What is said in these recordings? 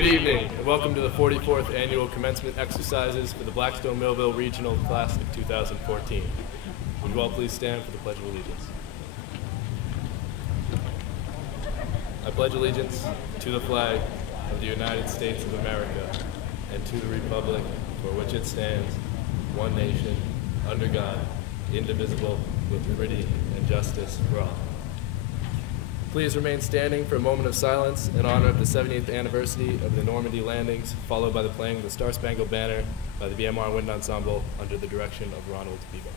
Good evening, and welcome to the 44th Annual Commencement Exercises for the Blackstone-Millville Regional Class of 2014. Would you all please stand for the Pledge of Allegiance? I pledge allegiance to the flag of the United States of America and to the republic for which it stands, one nation, under God, indivisible, with liberty and justice for all. Please remain standing for a moment of silence in honor of the 70th anniversary of the Normandy landings, followed by the playing of the Star-Spangled Banner by the BMR Wind Ensemble under the direction of Ronald Bebo.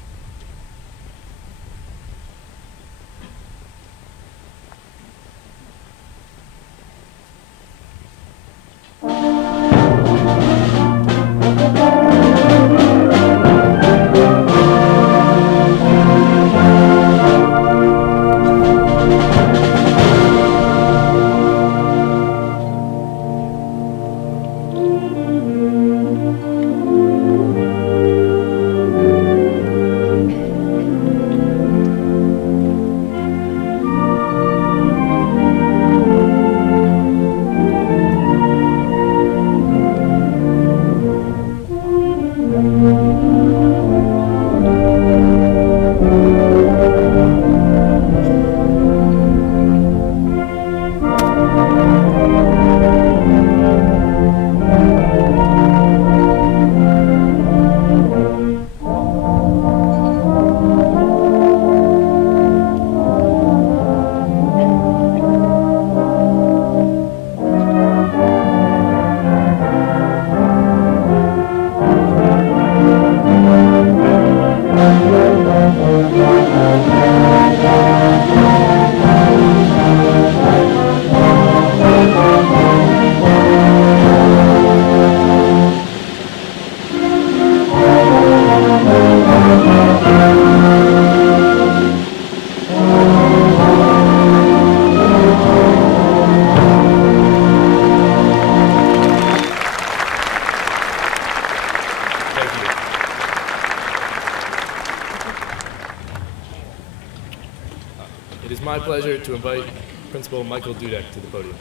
It is my pleasure to invite Principal Michael Dudek to the podium.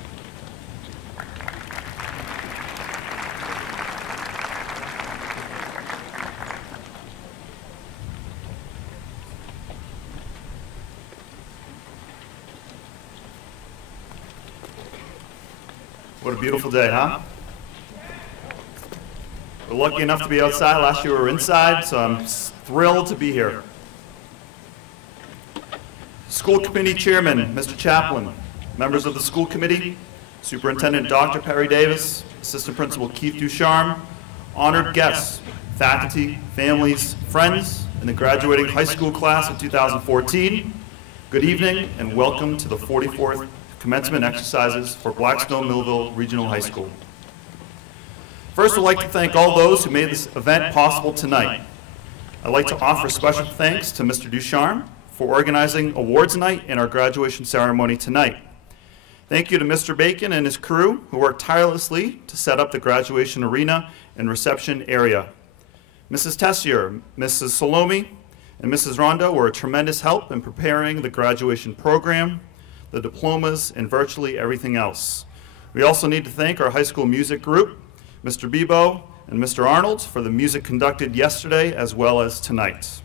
What a beautiful day, huh? We're lucky enough to be outside. Last year we were inside, so I'm thrilled to be here. School Committee Chairman, Mr. Chaplin, members of the school committee, Superintendent Dr. Perry Davis, Assistant Principal Keith Ducharme, honored guests, faculty, families, friends, and the graduating high school class of 2014, good evening and welcome to the 44th commencement exercises for Blackstone-Millville Regional High School. First, I'd like to thank all those who made this event possible tonight. I'd like to offer special thanks to Mr. Ducharme for organizing awards night and our graduation ceremony tonight. Thank you to Mr. Bacon and his crew who worked tirelessly to set up the graduation arena and reception area. Mrs. Tessier, Mrs. Salome, and Mrs. Rondo were a tremendous help in preparing the graduation program, the diplomas, and virtually everything else. We also need to thank our high school music group, Mr. Bebo and Mr. Arnold, for the music conducted yesterday as well as tonight.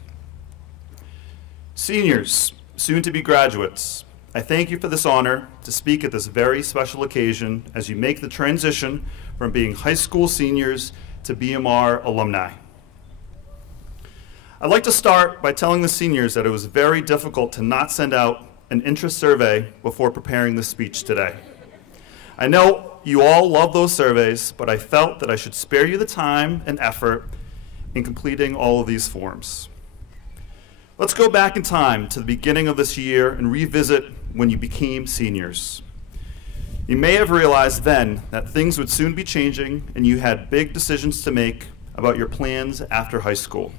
Seniors, soon-to-be graduates, I thank you for this honor to speak at this very special occasion as you make the transition from being high school seniors to BMR alumni. I'd like to start by telling the seniors that it was very difficult to not send out an interest survey before preparing this speech today. I know you all love those surveys, but I felt that I should spare you the time and effort in completing all of these forms. Let's go back in time to the beginning of this year and revisit when you became seniors. You may have realized then that things would soon be changing and you had big decisions to make about your plans after high school.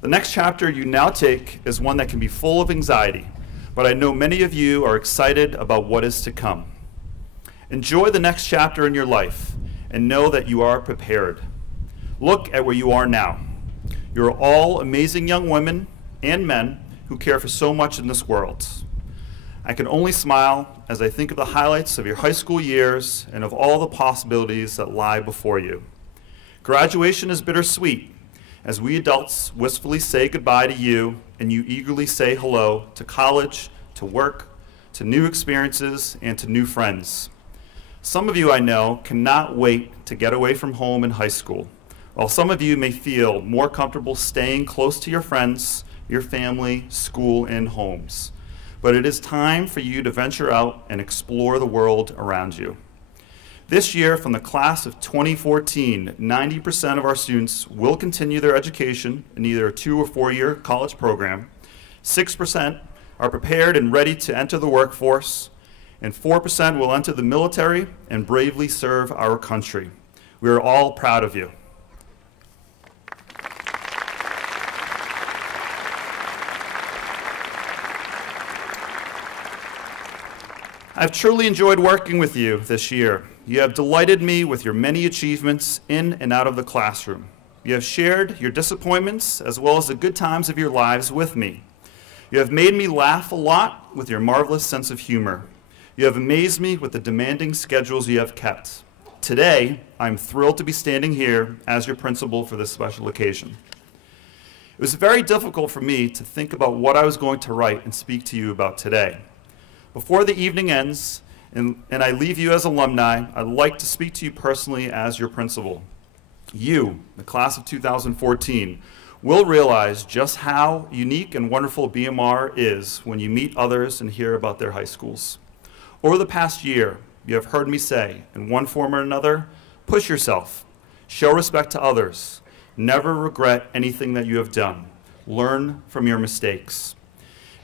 The next chapter you now take is one that can be full of anxiety, but I know many of you are excited about what is to come. Enjoy the next chapter in your life and know that you are prepared. Look at where you are now. You're all amazing young women and men who care for so much in this world. I can only smile as I think of the highlights of your high school years and of all the possibilities that lie before you. Graduation is bittersweet, as we adults wistfully say goodbye to you and you eagerly say hello to college, to work, to new experiences, and to new friends. Some of you I know cannot wait to get away from home in high school, while some of you may feel more comfortable staying close to your friends, your family, school, and homes. But it is time for you to venture out and explore the world around you. This year, from the class of 2014, 90% of our students will continue their education in either a 2- or 4-year college program, 6% are prepared and ready to enter the workforce, and 4% will enter the military and bravely serve our country. We are all proud of you. I've truly enjoyed working with you this year. You have delighted me with your many achievements in and out of the classroom. You have shared your disappointments as well as the good times of your lives with me. You have made me laugh a lot with your marvelous sense of humor. You have amazed me with the demanding schedules you have kept. Today, I'm thrilled to be standing here as your principal for this special occasion. It was very difficult for me to think about what I was going to write and speak to you about today. Before the evening ends and I leave you as alumni, I'd like to speak to you personally as your principal. You, the class of 2014, will realize just how unique and wonderful BMR is when you meet others and hear about their high schools. Over the past year, you have heard me say, in one form or another, push yourself, show respect to others, never regret anything that you have done, learn from your mistakes.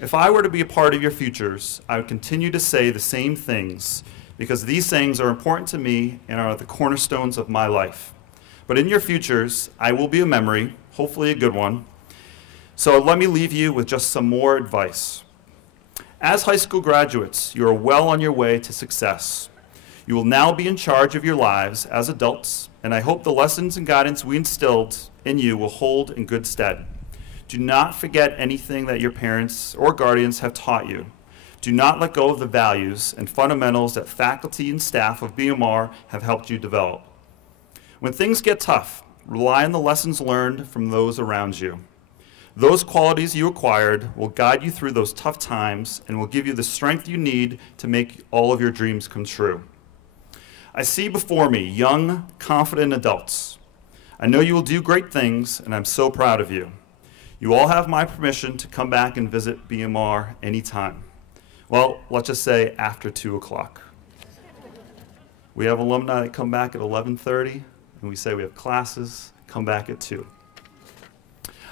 If I were to be a part of your futures, I would continue to say the same things because these things are important to me and are the cornerstones of my life. But in your futures, I will be a memory, hopefully a good one. So let me leave you with just some more advice. As high school graduates, you are well on your way to success. You will now be in charge of your lives as adults, and I hope the lessons and guidance we instilled in you will hold in good stead. Do not forget anything that your parents or guardians have taught you. Do not let go of the values and fundamentals that faculty and staff of BMR have helped you develop. When things get tough, rely on the lessons learned from those around you. Those qualities you acquired will guide you through those tough times and will give you the strength you need to make all of your dreams come true. I see before me young, confident adults. I know you will do great things, and I'm so proud of you. You all have my permission to come back and visit BMR anytime. Well, let's just say after 2 o'clock. We have alumni that come back at 11:30, and we say we have classes, come back at 2.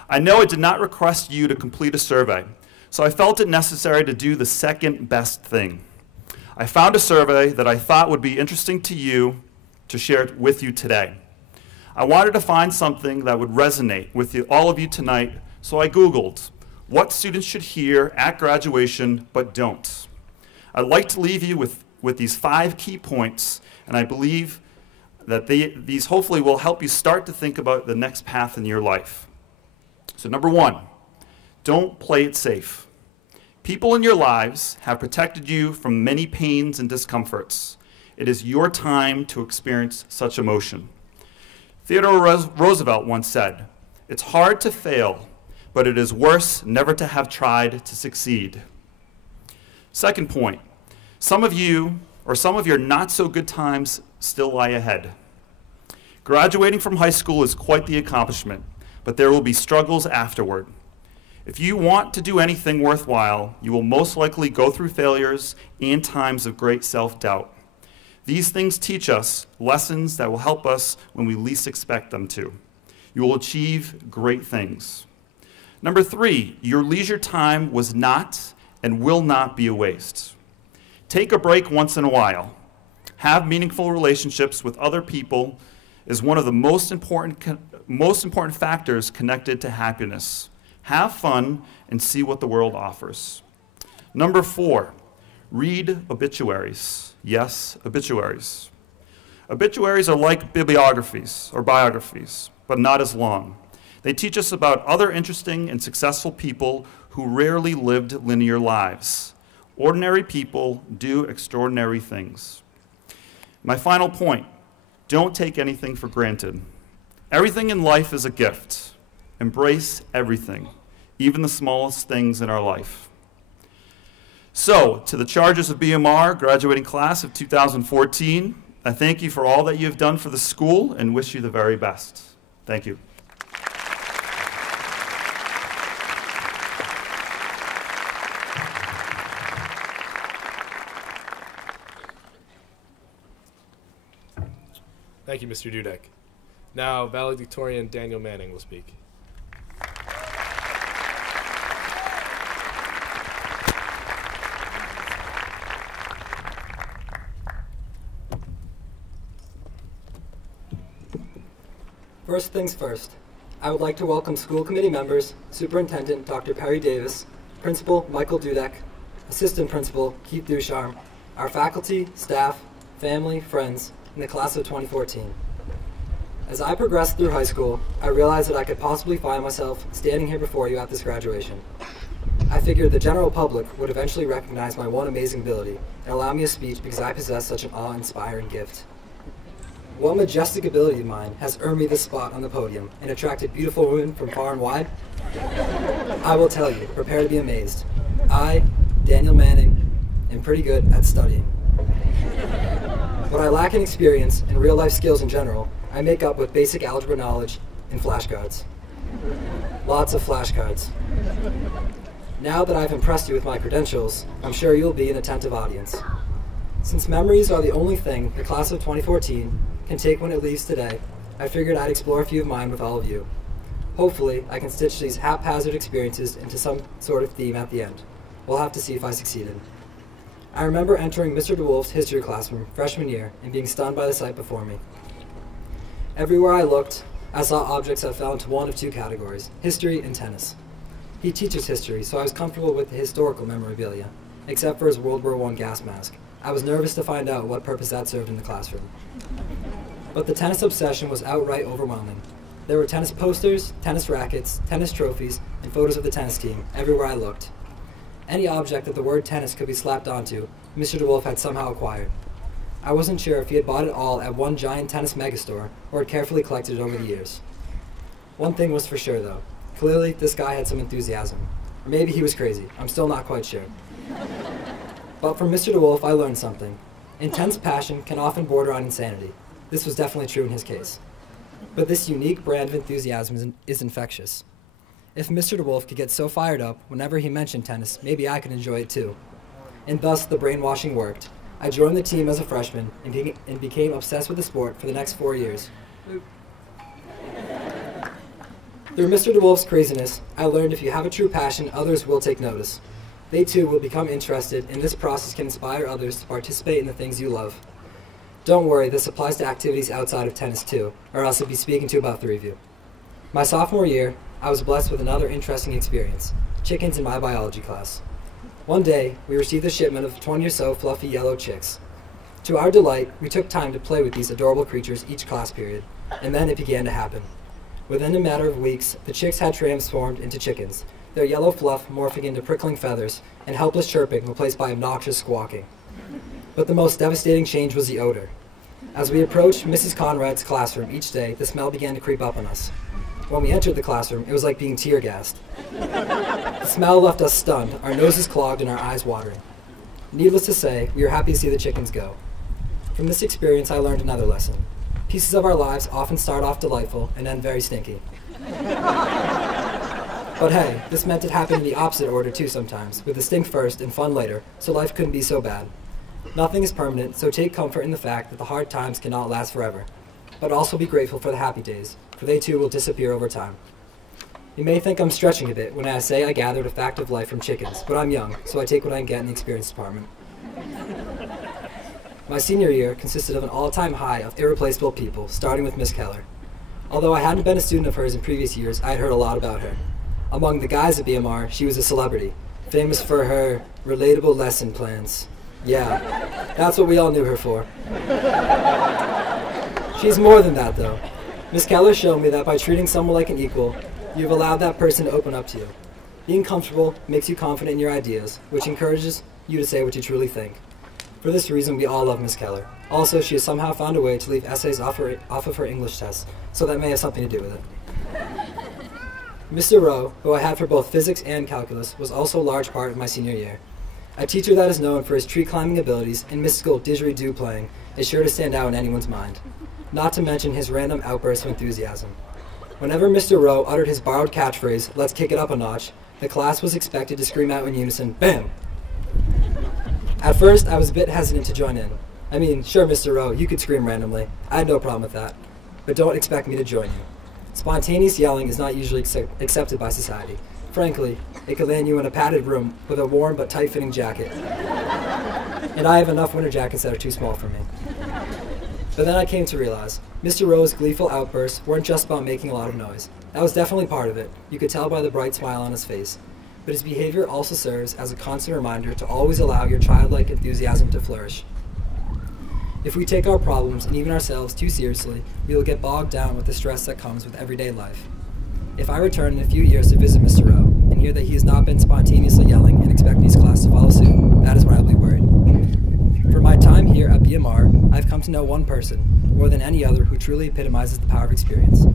I know I did not request you to complete a survey, so I felt it necessary to do the second best thing. I found a survey that I thought would be interesting to you to share with you today. I wanted to find something that would resonate with all of you tonight, so I Googled what students should hear at graduation but don't. I'd like to leave you with these 5 key points, and I believe that these hopefully will help you start to think about the next path in your life. So number 1, don't play it safe. People in your lives have protected you from many pains and discomforts. It is your time to experience such emotion. Theodore Roosevelt once said, "It's hard to fail, but it is worse never to have tried to succeed." Second point, some of you or some of your not so good times still lie ahead. Graduating from high school is quite the accomplishment, but there will be struggles afterward. If you want to do anything worthwhile, you will most likely go through failures and times of great self-doubt. These things teach us lessons that will help us when we least expect them to. You will achieve great things. Number 3, your leisure time was not and will not be a waste. Take a break once in a while. Have meaningful relationships with other people is one of the most important factors connected to happiness. Have fun and see what the world offers. Number 4, read obituaries. Yes, obituaries. Obituaries are like bibliographies or biographies, but not as long. They teach us about other interesting and successful people who rarely lived linear lives. Ordinary people do extraordinary things. My final point, don't take anything for granted. Everything in life is a gift. Embrace everything, even the smallest things in our life. So, to the charges of BMR graduating class of 2014, I thank you for all that you have done for the school and wish you the very best. Thank you. Thank you, Mr. Dudek. Now, valedictorian Daniel Manning will speak. First things first, I would like to welcome school committee members, Superintendent Dr. Perry Davis, Principal Michael Dudek, Assistant Principal Keith Ducharme, our faculty, staff, family, friends, in the class of 2014. As I progressed through high school, I realized that I could possibly find myself standing here before you at this graduation. I figured the general public would eventually recognize my one amazing ability and allow me a speech because I possess such an awe-inspiring gift. One majestic ability of mine has earned me this spot on the podium and attracted beautiful women from far and wide. I will tell you, prepare to be amazed. I, Daniel Manning, am pretty good at studying. What I lack in experience and real-life skills in general, I make up with basic algebra knowledge and flashcards. Lots of flashcards. Now that I've impressed you with my credentials, I'm sure you'll be an attentive audience. Since memories are the only thing the class of 2014 can take when it leaves today, I figured I'd explore a few of mine with all of you. Hopefully, I can stitch these haphazard experiences into some sort of theme at the end. We'll have to see if I succeeded. I remember entering Mr. DeWolf's history classroom freshman year and being stunned by the sight before me. Everywhere I looked, I saw objects that fell into one of two categories, history and tennis. He teaches history, so I was comfortable with the historical memorabilia, except for his World War I gas mask. I was nervous to find out what purpose that served in the classroom. But the tennis obsession was outright overwhelming. There were tennis posters, tennis rackets, tennis trophies, and photos of the tennis team everywhere I looked. Any object that the word tennis could be slapped onto, Mr. DeWolf had somehow acquired. I wasn't sure if he had bought it all at one giant tennis megastore or had carefully collected it over the years. One thing was for sure though, clearly this guy had some enthusiasm. Or maybe he was crazy, I'm still not quite sure. But from Mr. DeWolf I learned something. Intense passion can often border on insanity. This was definitely true in his case. But this unique brand of enthusiasm is infectious. If Mr. DeWolf could get so fired up whenever he mentioned tennis, maybe I could enjoy it too. And thus the brainwashing worked. I joined the team as a freshman and became obsessed with the sport for the next 4 years. Through Mr. DeWolf's craziness, I learned if you have a true passion, others will take notice. They too will become interested, and this process can inspire others to participate in the things you love. Don't worry, this applies to activities outside of tennis too, or else I'd be speaking to about 3 of you. My sophomore year, I was blessed with another interesting experience, chickens in my biology class. One day, we received a shipment of 20 or so fluffy yellow chicks. To our delight, we took time to play with these adorable creatures each class period, and then it began to happen. Within a matter of weeks, the chicks had transformed into chickens, their yellow fluff morphing into prickling feathers, and helpless chirping replaced by obnoxious squawking. But the most devastating change was the odor. As we approached Mrs. Conrad's classroom each day, the smell began to creep up on us. When we entered the classroom, it was like being tear-gassed. The smell left us stunned, our noses clogged and our eyes watering. Needless to say, we were happy to see the chickens go. From this experience, I learned another lesson. Pieces of our lives often start off delightful and end very stinky. But hey, this meant it happened in the opposite order too sometimes, with the stink first and fun later, so life couldn't be so bad. Nothing is permanent, so take comfort in the fact that the hard times cannot last forever. But also be grateful for the happy days, for they too will disappear over time. You may think I'm stretching a bit when I say I gathered a fact of life from chickens, but I'm young, so I take what I can get in the experience department. My senior year consisted of an all-time high of irreplaceable people, starting with Miss Keller. Although I hadn't been a student of hers in previous years, I had heard a lot about her. Among the guys at BMR, she was a celebrity, famous for her relatable lesson plans. Yeah, that's what we all knew her for. She's more than that, though. Miss Keller showed me that by treating someone like an equal, you've allowed that person to open up to you. Being comfortable makes you confident in your ideas, which encourages you to say what you truly think. For this reason, we all love Miss Keller. Also, she has somehow found a way to leave essays off of her English tests, so that may have something to do with it. Mr. Rowe, who I had for both physics and calculus, was also a large part of my senior year. A teacher that is known for his tree climbing abilities and mystical didgeridoo playing is sure to stand out in anyone's mind, not to mention his random outbursts of enthusiasm. Whenever Mr. Rowe uttered his borrowed catchphrase, "Let's kick it up a notch," the class was expected to scream out in unison, "Bam!" At first, I was a bit hesitant to join in. I mean, sure, Mr. Rowe, you could scream randomly. I had no problem with that. But don't expect me to join you. Spontaneous yelling is not usually accepted by society. Frankly, it could land you in a padded room with a warm but tight-fitting jacket. And I have enough winter jackets that are too small for me. But then I came to realize, Mr. Rowe's gleeful outbursts weren't just about making a lot of noise. That was definitely part of it. You could tell by the bright smile on his face. But his behavior also serves as a constant reminder to always allow your childlike enthusiasm to flourish. If we take our problems and even ourselves too seriously, we will get bogged down with the stress that comes with everyday life. If I return in a few years to visit Mr. Rowe and hear that he has not been spontaneously yelling and expecting his class to follow suit, that is when I'll be worried. For my time here at BMR, I've come to know one person, more than any other, who truly epitomizes the power of experience.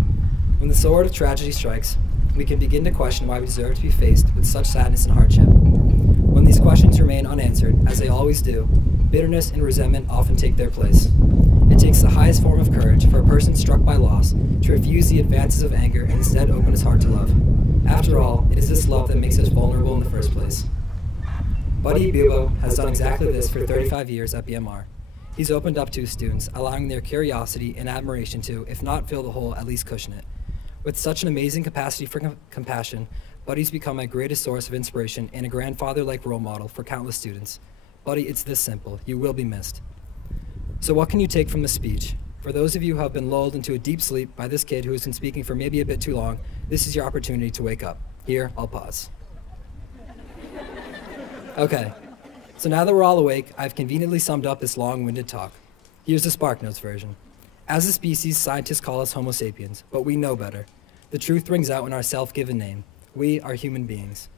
When the sword of tragedy strikes, we can begin to question why we deserve to be faced with such sadness and hardship. When these questions remain unanswered, as they always do, bitterness and resentment often take their place. It takes the highest form of courage for a person struck by loss to refuse the advances of anger and instead open his heart to love. After all, it is this love that makes us vulnerable in the first place. Buddy Bubo has done exactly this for 35 years at BMR. He's opened up to students, allowing their curiosity and admiration to, if not fill the hole, at least cushion it. With such an amazing capacity for compassion, Buddy's become my greatest source of inspiration and a grandfather-like role model for countless students. Buddy, it's this simple. You will be missed. So what can you take from this speech? For those of you who have been lulled into a deep sleep by this kid who has been speaking for maybe a bit too long, this is your opportunity to wake up. Here, I'll pause. Okay, so now that we're all awake, I've conveniently summed up this long-winded talk. Here's the SparkNotes version. As a species, scientists call us Homo sapiens, but we know better. The truth rings out in our self-given name. We are human beings.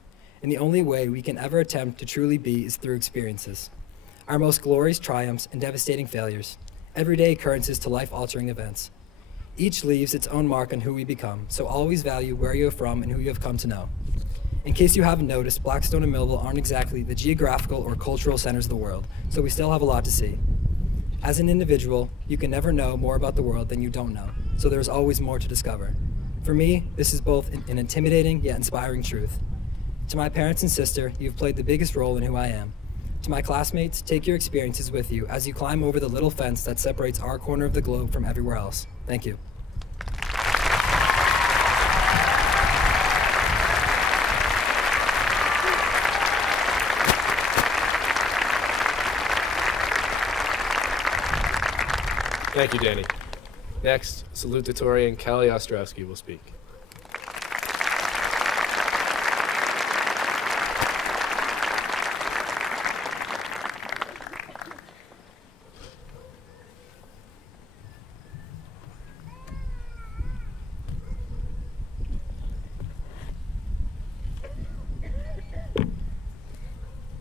And the only way we can ever attempt to truly be is through experiences. Our most glorious triumphs and devastating failures. Everyday occurrences to life-altering events. Each leaves its own mark on who we become, so always value where you're from and who you have come to know. In case you haven't noticed, Blackstone and Millville aren't exactly the geographical or cultural centers of the world, so we still have a lot to see. As an individual, you can never know more about the world than you don't know, so there's always more to discover. For me, this is both an intimidating yet inspiring truth. To my parents and sister, you've played the biggest role in who I am. To my classmates, take your experiences with you as you climb over the little fence that separates our corner of the globe from everywhere else. Thank you. Thank you, Danny. Next, salutatorian Callie Ostrowski will speak.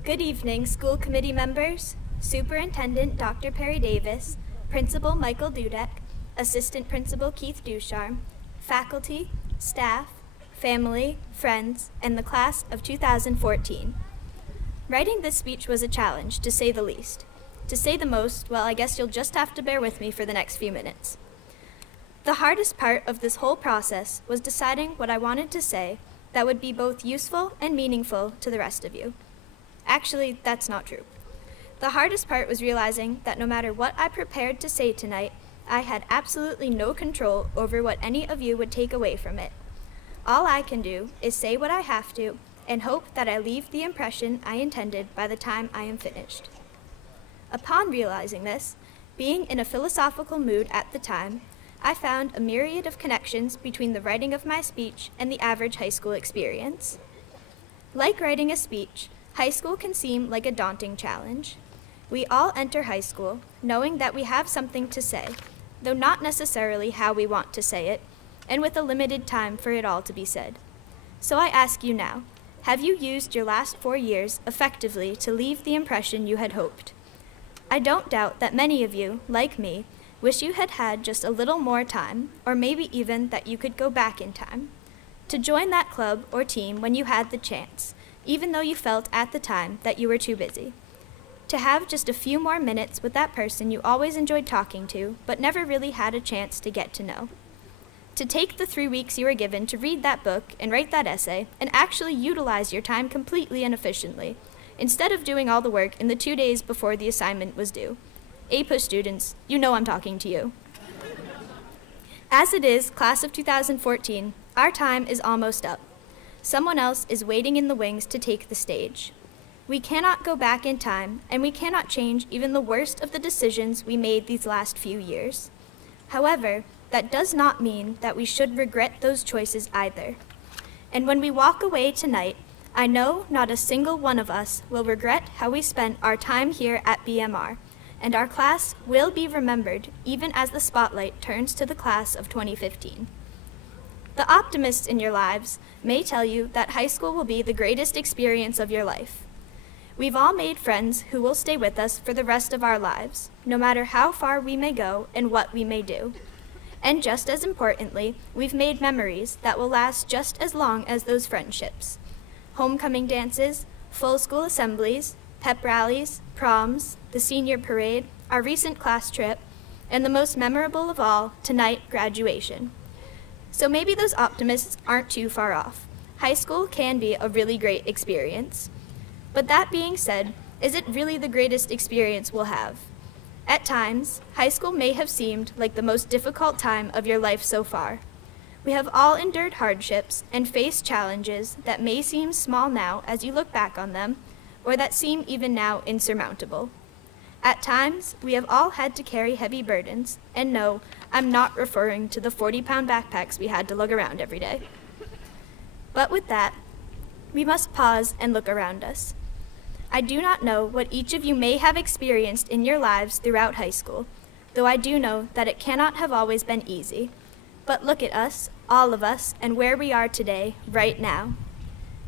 Good evening, school committee members, Superintendent Dr. Perry Davis, Principal Michael Dudek, Assistant Principal Keith Ducharme, faculty, staff, family, friends, and the class of 2014. Writing this speech was a challenge, to say the least. To say the most, well, I guess you'll just have to bear with me for the next few minutes. The hardest part of this whole process was deciding what I wanted to say that would be both useful and meaningful to the rest of you. Actually, that's not true. The hardest part was realizing that no matter what I prepared to say tonight, I had absolutely no control over what any of you would take away from it. All I can do is say what I have to and hope that I leave the impression I intended by the time I am finished. Upon realizing this, being in a philosophical mood at the time, I found a myriad of connections between the writing of my speech and the average high school experience. Like writing a speech, high school can seem like a daunting challenge. We all enter high school knowing that we have something to say, though not necessarily how we want to say it, and with a limited time for it all to be said. So I ask you now, Have you used your last 4 years effectively to leave the impression you had hoped? I don't doubt that many of you, like me, wish you had had just a little more time, or maybe even that you could go back in time, to join that club or team when you had the chance, even though you felt at the time that you were too busy. To have just a few more minutes with that person you always enjoyed talking to, but never really had a chance to get to know. To take the 3 weeks you were given to read that book and write that essay and actually utilize your time completely and efficiently, instead of doing all the work in the 2 days before the assignment was due. APUS students, you know I'm talking to you. As it is, class of 2014, our time is almost up. Someone else is waiting in the wings to take the stage. We cannot go back in time, and we cannot change even the worst of the decisions we made these last few years. However, that does not mean that we should regret those choices either. And when we walk away tonight, I know not a single one of us will regret how we spent our time here at BMR, and our class will be remembered even as the spotlight turns to the class of 2015. The optimists in your lives may tell you that high school will be the greatest experience of your life. We've all made friends who will stay with us for the rest of our lives, no matter how far we may go and what we may do. And just as importantly, we've made memories that will last just as long as those friendships. Homecoming dances, full school assemblies, pep rallies, proms, the senior parade, our recent class trip, and the most memorable of all, tonight, graduation. So maybe those optimists aren't too far off. High school can be a really great experience. But that being said, is it really the greatest experience we'll have? At times, high school may have seemed like the most difficult time of your life so far. We have all endured hardships and faced challenges that may seem small now as you look back on them, or that seem even now insurmountable. At times, we have all had to carry heavy burdens, and no, I'm not referring to the 40-pound backpacks we had to lug around every day. But with that, we must pause and look around us. I do not know what each of you may have experienced in your lives throughout high school, though I do know that it cannot have always been easy. But look at us, all of us, and where we are today, right now.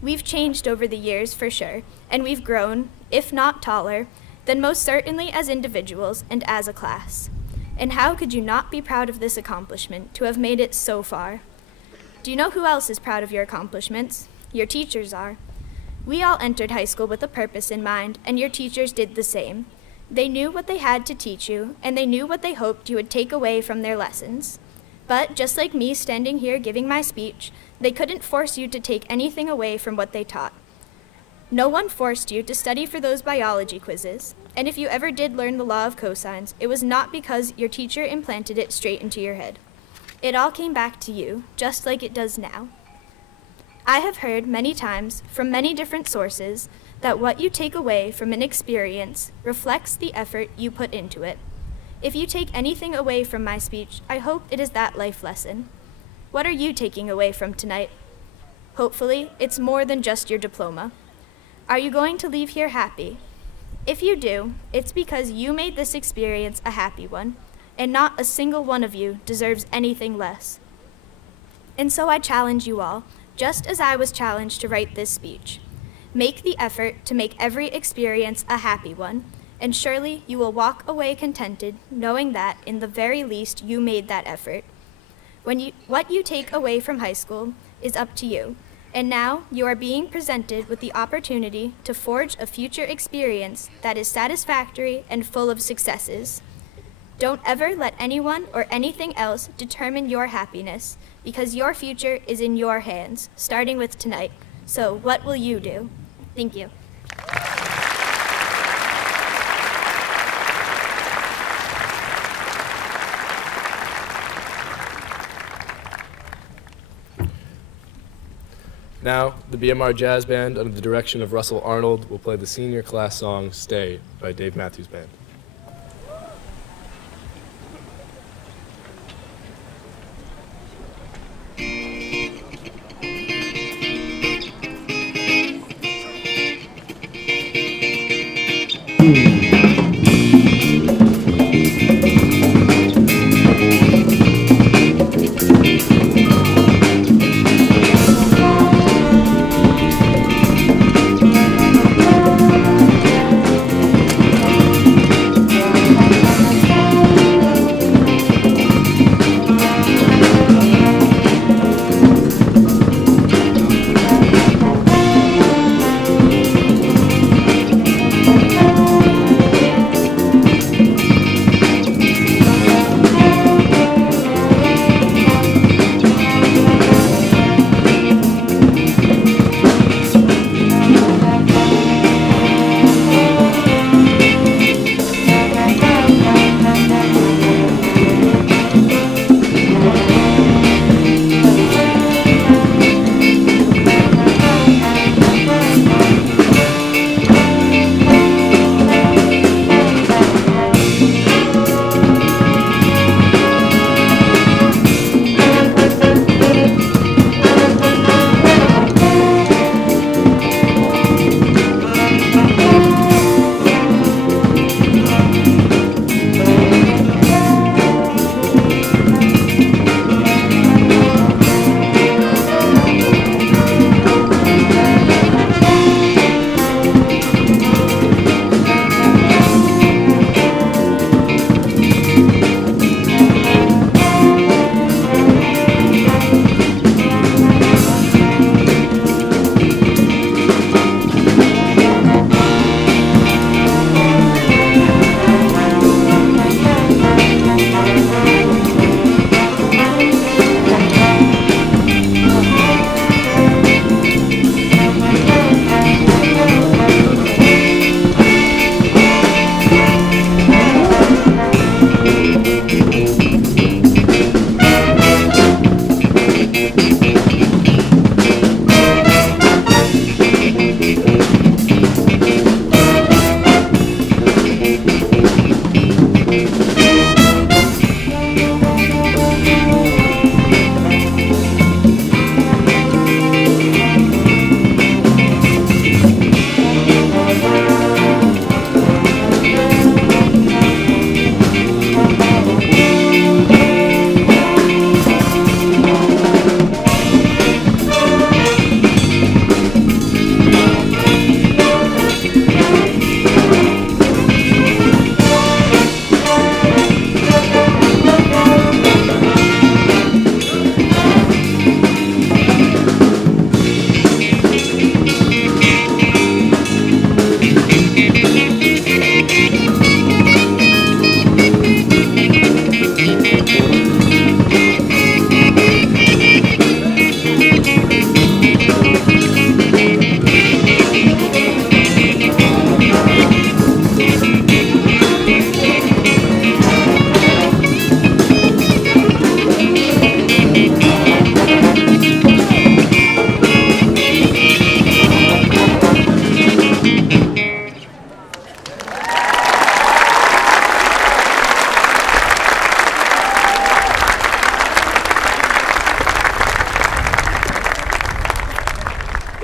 We've changed over the years for sure, and we've grown, if not taller, then most certainly as individuals and as a class. And how could you not be proud of this accomplishment, to have made it so far? Do you know who else is proud of your accomplishments? Your teachers are. We all entered high school with a purpose in mind, and your teachers did the same. They knew what they had to teach you, and they knew what they hoped you would take away from their lessons. But just like me standing here giving my speech, they couldn't force you to take anything away from what they taught. No one forced you to study for those biology quizzes, and if you ever did learn the law of cosines, it was not because your teacher implanted it straight into your head. It all came back to you, just like it does now. I have heard many times from many different sources that what you take away from an experience reflects the effort you put into it. If you take anything away from my speech, I hope it is that life lesson. What are you taking away from tonight? Hopefully, it's more than just your diploma. Are you going to leave here happy? If you do, it's because you made this experience a happy one, and not a single one of you deserves anything less. And so I challenge you all, just as I was challenged to write this speech. Make the effort to make every experience a happy one, and surely you will walk away contented knowing that, in the very least, you made that effort. What you take away from high school is up to you, and now you are being presented with the opportunity to forge a future experience that is satisfactory and full of successes. Don't ever let anyone or anything else determine your happiness, because your future is in your hands, starting with tonight. So what will you do? Thank you. Now, the BMR Jazz Band, under the direction of Russell Arnold, will play the senior class song, Stay, by Dave Matthews Band.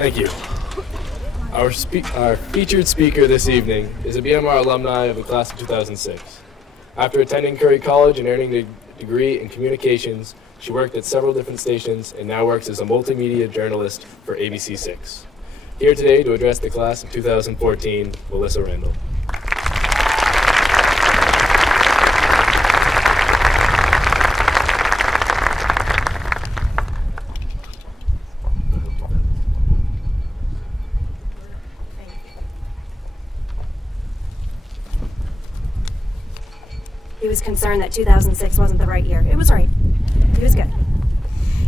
Thank you. Our featured speaker this evening is a BMR alumni of the class of 2006. After attending Curry College and earning a degree in communications, she worked at several different stations and now works as a multimedia journalist for ABC6. Here today to address the class of 2014, Melissa Randall. He was concerned that 2006 wasn't the right year. It was right. He was good.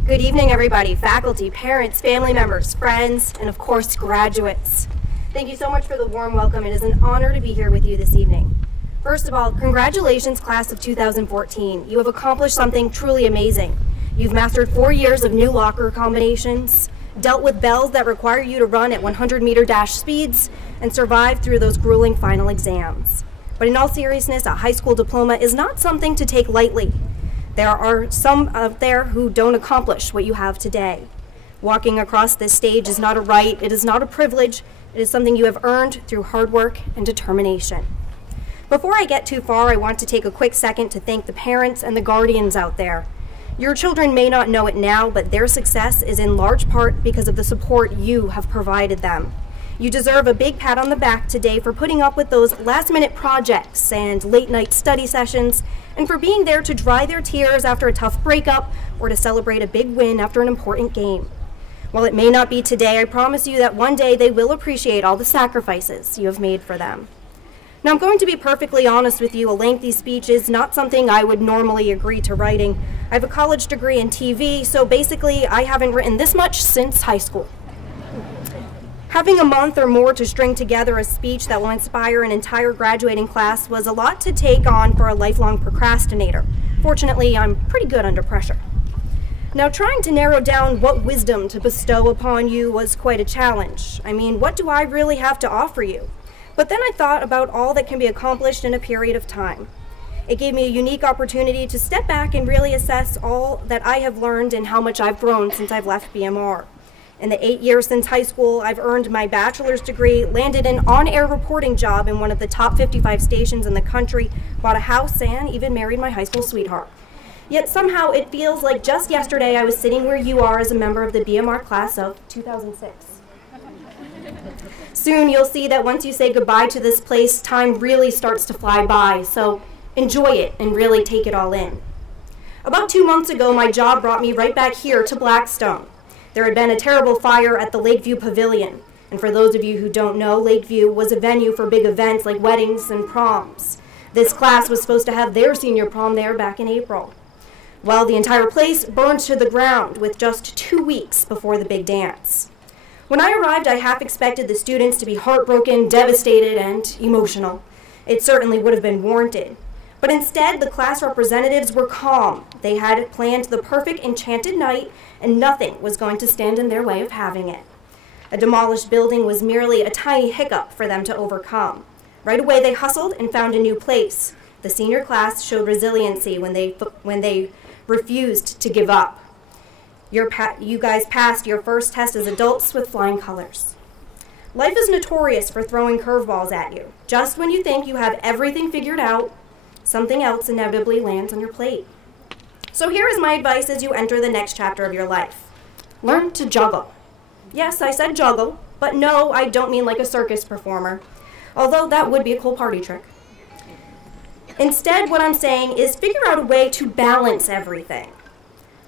Good evening, everybody, faculty, parents, family members, friends, and of course, graduates. Thank you so much for the warm welcome. It is an honor to be here with you this evening. First of all, congratulations, class of 2014. You have accomplished something truly amazing. You've mastered 4 years of new locker combinations, dealt with bells that require you to run at 100-meter dash speeds, and survived through those grueling final exams. But in all seriousness, a high school diploma is not something to take lightly. There are some out there who don't accomplish what you have today. Walking across this stage is not a right, it is not a privilege, it is something you have earned through hard work and determination. Before I get too far, I want to take a quick second to thank the parents and the guardians out there. Your children may not know it now, but their success is in large part because of the support you have provided them. You deserve a big pat on the back today for putting up with those last-minute projects and late-night study sessions, and for being there to dry their tears after a tough breakup or to celebrate a big win after an important game. While it may not be today, I promise you that one day they will appreciate all the sacrifices you have made for them. Now, I'm going to be perfectly honest with you, a lengthy speech is not something I would normally agree to writing. I have a college degree in TV, so basically I haven't written this much since high school. Having a month or more to string together a speech that will inspire an entire graduating class was a lot to take on for a lifelong procrastinator. Fortunately, I'm pretty good under pressure. Now, trying to narrow down what wisdom to bestow upon you was quite a challenge. I mean, what do I really have to offer you? But then I thought about all that can be accomplished in a period of time. It gave me a unique opportunity to step back and really assess all that I have learned and how much I've grown since I've left BMR. In the 8 years since high school, I've earned my bachelor's degree, landed an on-air reporting job in one of the top 55 stations in the country, bought a house, and even married my high school sweetheart. Yet somehow it feels like just yesterday I was sitting where you are as a member of the BMR class of 2006. Soon you'll see that once you say goodbye to this place, time really starts to fly by, so enjoy it and really take it all in. About 2 months ago, my job brought me right back here to Blackstone. There had been a terrible fire at the Lakeview Pavilion, and for those of you who don't know, Lakeview was a venue for big events like weddings and proms. This class was supposed to have their senior prom there back in April. Well, the entire place burned to the ground with just 2 weeks before the big dance. When I arrived, I half expected the students to be heartbroken, devastated, and emotional. It certainly would have been warranted. But instead, the class representatives were calm. They had planned the perfect enchanted night, and nothing was going to stand in their way of having it. A demolished building was merely a tiny hiccup for them to overcome. Right away, they hustled and found a new place. The senior class showed resiliency when they refused to give up. You guys passed your first test as adults with flying colors. Life is notorious for throwing curveballs at you. Just when you think you have everything figured out, something else inevitably lands on your plate. So here is my advice as you enter the next chapter of your life. Learn to juggle. Yes, I said juggle, but no, I don't mean like a circus performer, although that would be a cool party trick. Instead, what I'm saying is figure out a way to balance everything.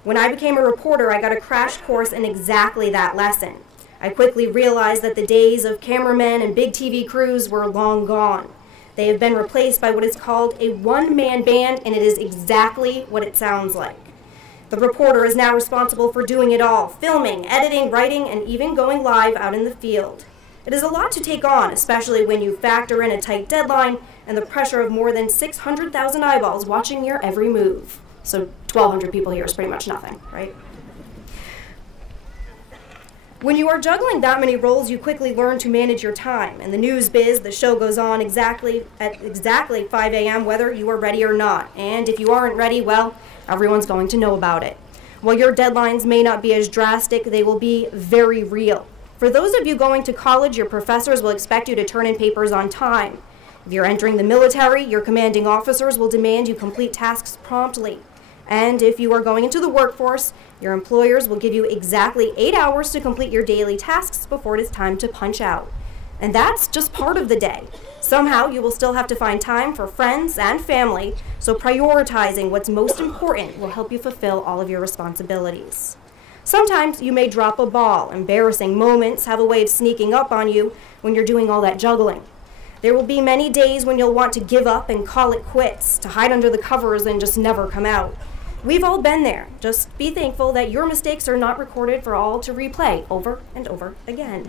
When I became a reporter, I got a crash course in exactly that lesson. I quickly realized that the days of cameramen and big TV crews were long gone. They have been replaced by what is called a one-man band, and it is exactly what it sounds like. The reporter is now responsible for doing it all, filming, editing, writing, and even going live out in the field. It is a lot to take on, especially when you factor in a tight deadline and the pressure of more than 600,000 eyeballs watching your every move. So 1,200 people here is pretty much nothing, right? When you are juggling that many roles, you quickly learn to manage your time. In the news biz, the show goes on at exactly 5 a.m. whether you are ready or not. And if you aren't ready, well, everyone's going to know about it. While your deadlines may not be as drastic, they will be very real. For those of you going to college, your professors will expect you to turn in papers on time. If you're entering the military, your commanding officers will demand you complete tasks promptly. And if you are going into the workforce, your employers will give you exactly 8 hours to complete your daily tasks before it is time to punch out. And that's just part of the day. Somehow, you will still have to find time for friends and family, so prioritizing what's most important will help you fulfill all of your responsibilities. Sometimes you may drop a ball. Embarrassing moments have a way of sneaking up on you when you're doing all that juggling. There will be many days when you'll want to give up and call it quits, to hide under the covers and just never come out. We've all been there. Just be thankful that your mistakes are not recorded for all to replay over and over again.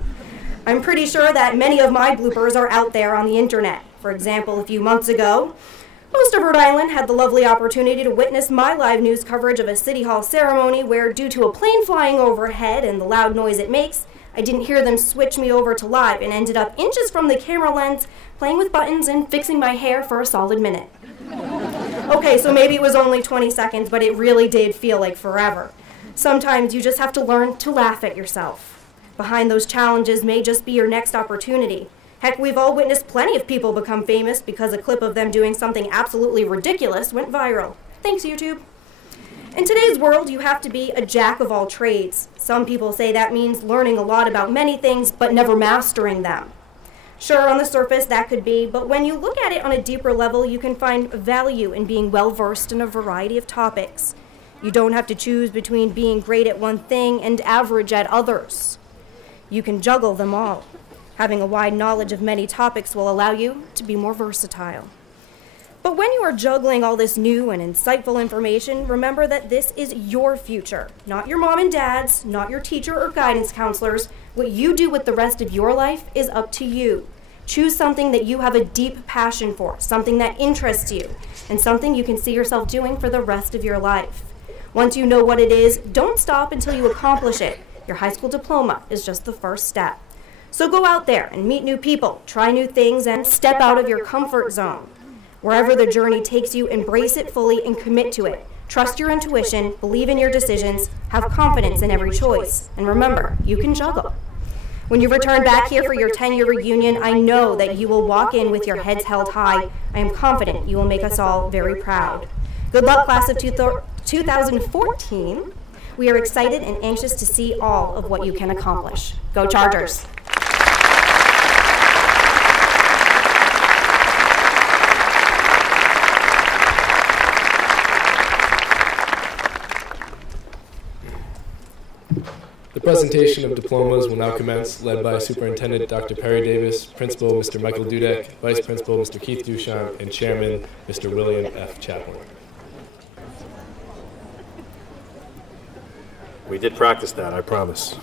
I'm pretty sure that many of my bloopers are out there on the internet. For example, a few months ago, most of Rhode Island had the lovely opportunity to witness my live news coverage of a City Hall ceremony where, due to a plane flying overhead and the loud noise it makes, I didn't hear them switch me over to live and ended up inches from the camera lens, playing with buttons and fixing my hair for a solid minute. Okay, so maybe it was only 20 seconds, but it really did feel like forever. Sometimes you just have to learn to laugh at yourself. Behind those challenges may just be your next opportunity. Heck, we've all witnessed plenty of people become famous because a clip of them doing something absolutely ridiculous went viral. Thanks, YouTube. In today's world, you have to be a jack of all trades. Some people say that means learning a lot about many things, but never mastering them. Sure, on the surface that could be, but when you look at it on a deeper level, you can find value in being well-versed in a variety of topics. You don't have to choose between being great at one thing and average at others. You can juggle them all. Having a wide knowledge of many topics will allow you to be more versatile. But when you are juggling all this new and insightful information, remember that this is your future, not your mom and dad's, not your teacher or guidance counselors. What you do with the rest of your life is up to you. Choose something that you have a deep passion for, something that interests you, and something you can see yourself doing for the rest of your life. Once you know what it is, don't stop until you accomplish it. Your high school diploma is just the first step. So go out there and meet new people, try new things, and step out of your comfort zone. Wherever the journey takes you, embrace it fully and commit to it. Trust your intuition, believe in your decisions, have confidence in every choice, and remember, you can juggle. When you return back here for your 10-year reunion, I know that you will walk in with your heads held high. I am confident you will make us all very proud. Good luck, class of 2014. We are excited and anxious to see all of what you can accomplish. Go Chargers! The presentation of diplomas will now commence, led by Superintendent Dr. Perry Davis, Principal Mr. Michael Dudek, Vice Principal Mr. Keith Ducharme, and Chairman Mr. William F. Chaplin. We did practice that, I promise.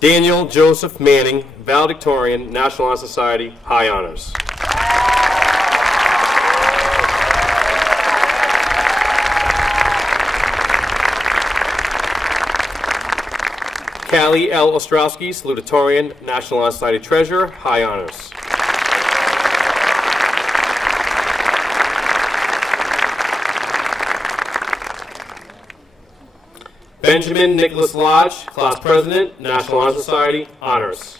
Daniel Joseph Manning, valedictorian, National Honor Society, High Honors. Callie L. Ostrowski, salutatorian, National Honor Society Treasurer, High Honors. Benjamin Nicholas Lodge, Class President, National Honor Society, Honors.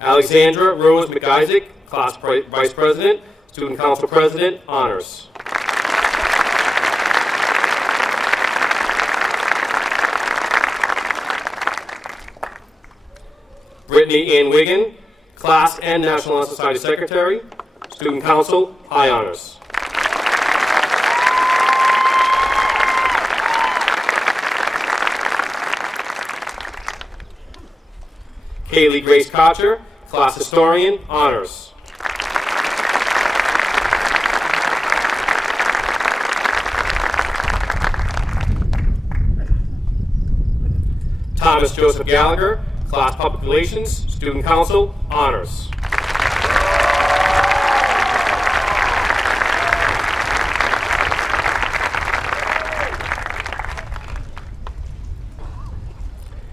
Alexandra Rose McIsaac, Class Vice President, Student Council President, Honors. Brittany Ann Wiggin, Class and National Honor Society Secretary, Student Council, High Honors. Kaylee Grace Kocher, Class Historian, Honors. Thomas Joseph Gallagher, Class Public Relations, Student Council, Honors.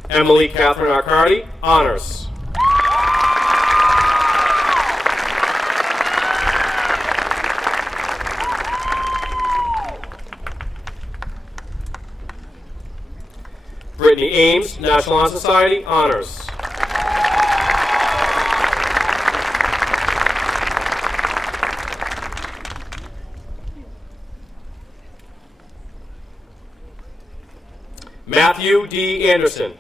Emily Catherine Arcardi, Honors. Brittany Ames, National Honor Society, Honors. Matthew D. Anderson.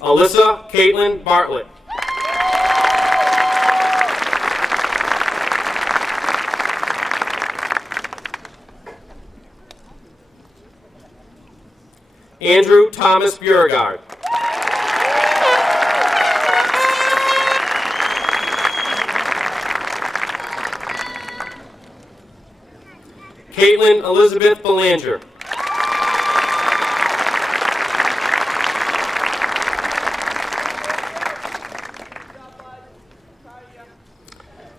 Alyssa Caitlin Bartlett. Andrew Thomas Beauregard. Caitlin Elizabeth Belanger.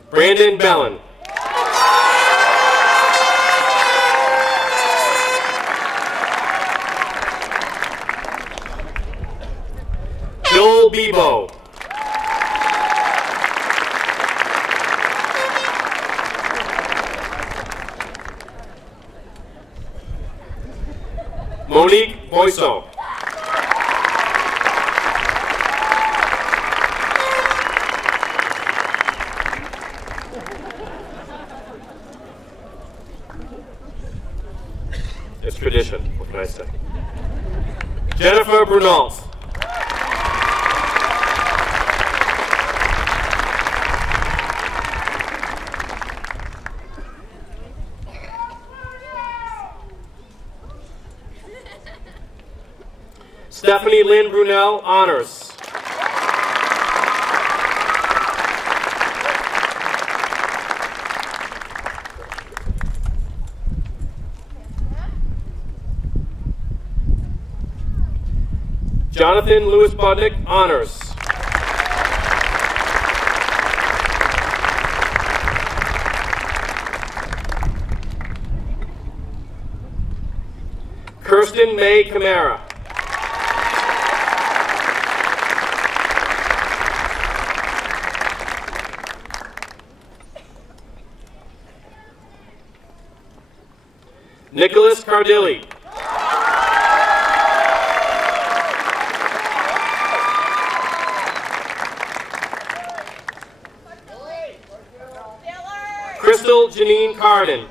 Brandon Bellin. Joel Bebo. Monique Boiseau. It's tradition, what can I say? Jennifer Brunalt. Stephanie Lynn Brunel, Honors. Jonathan Lewis Budnick, Honors. Kirsten May Camara. Nicholas Cardilli. Crystal Janine Carden.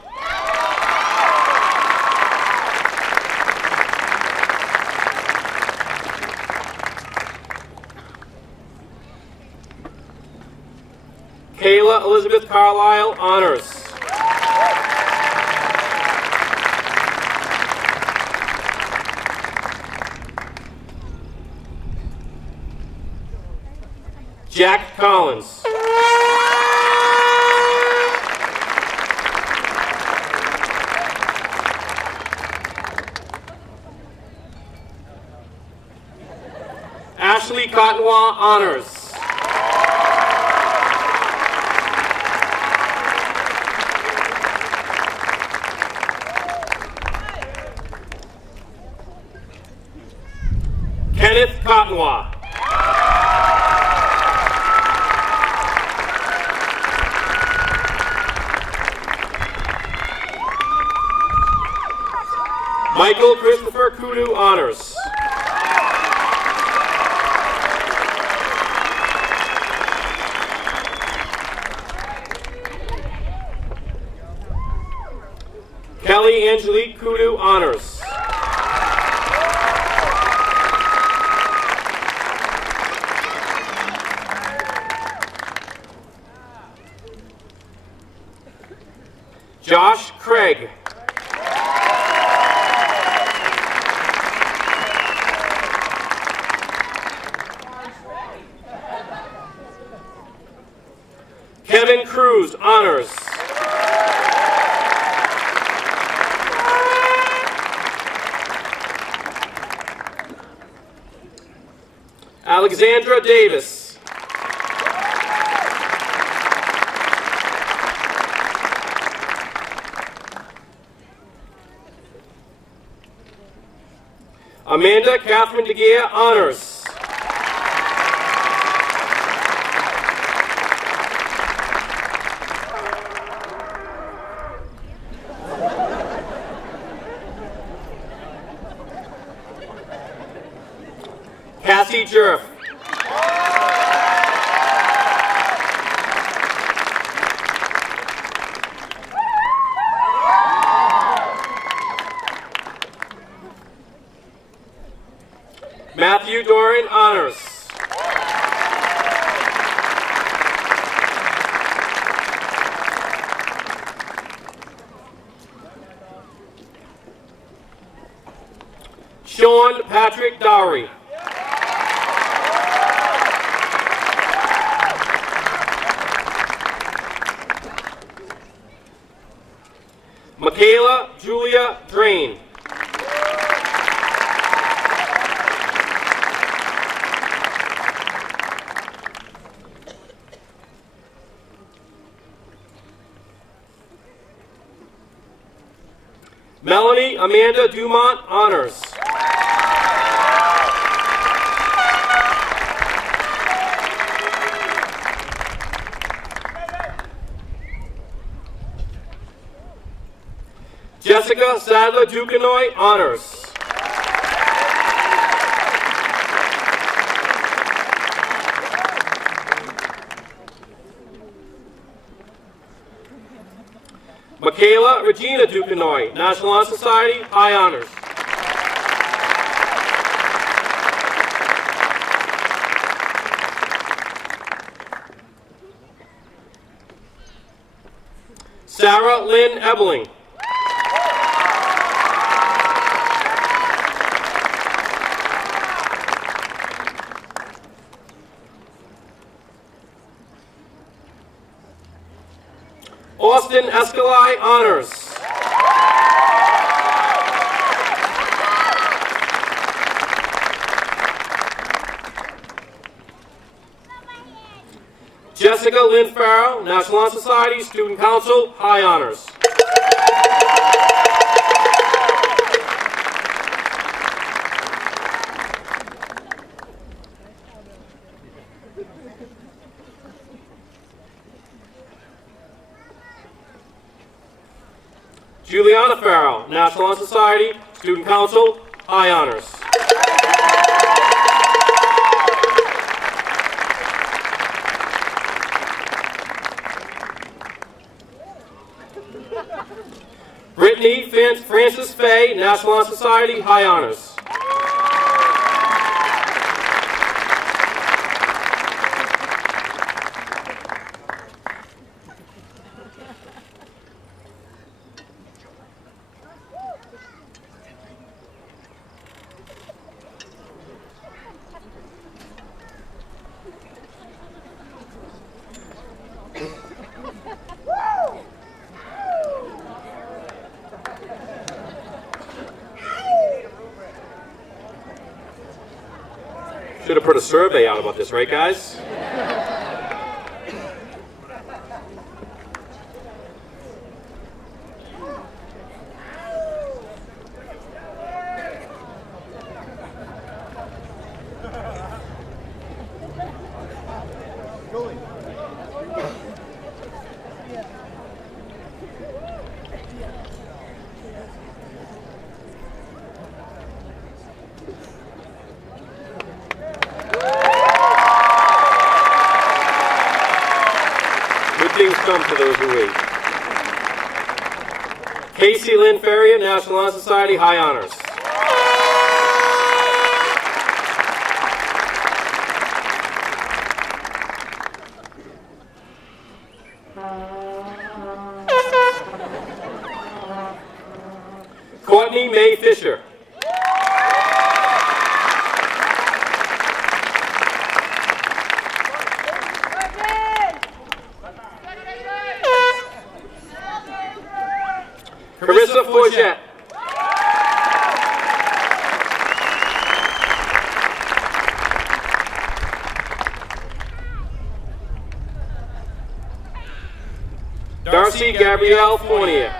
Kayla Elizabeth Carlisle, Honors. Jack Collins. Ashley Cottonwa, Honors. Kenneth Cottonwa. Michael Christopher Kudu, Honors. Kelly Angelique Kudu, Honors. Josh Craig. Kevin Cruz, Honors. Alexandra Davis. Amanda Catherine DeGea, Honors. Jackie Jerf. Matthew Doran, honors. Sean Patrick Dowry. Michaela Julia Drain. Melanie Amanda Dumont, honors. Jessica Sadler Duquesnoy, honors. Michaela Regina Duquesnoy, National Honor Society, high honors. Sarah Lynn Ebeling. Austin Escalay, honors. Jessica Lynn Farrell, National Honor Society, Student Council, high honors. Juliana Farrell, National Honor Society, Student Council, high honors. Brittany Frances Fay, National Honor Society, high honors. Should have put a survey out about this, right, guys? Things come to those who wait. Casey Lynn Ferrier, National Honor Society, high honors. Courtney May Fisher. Carissa Forget. Darcy Gabrielle Fournier.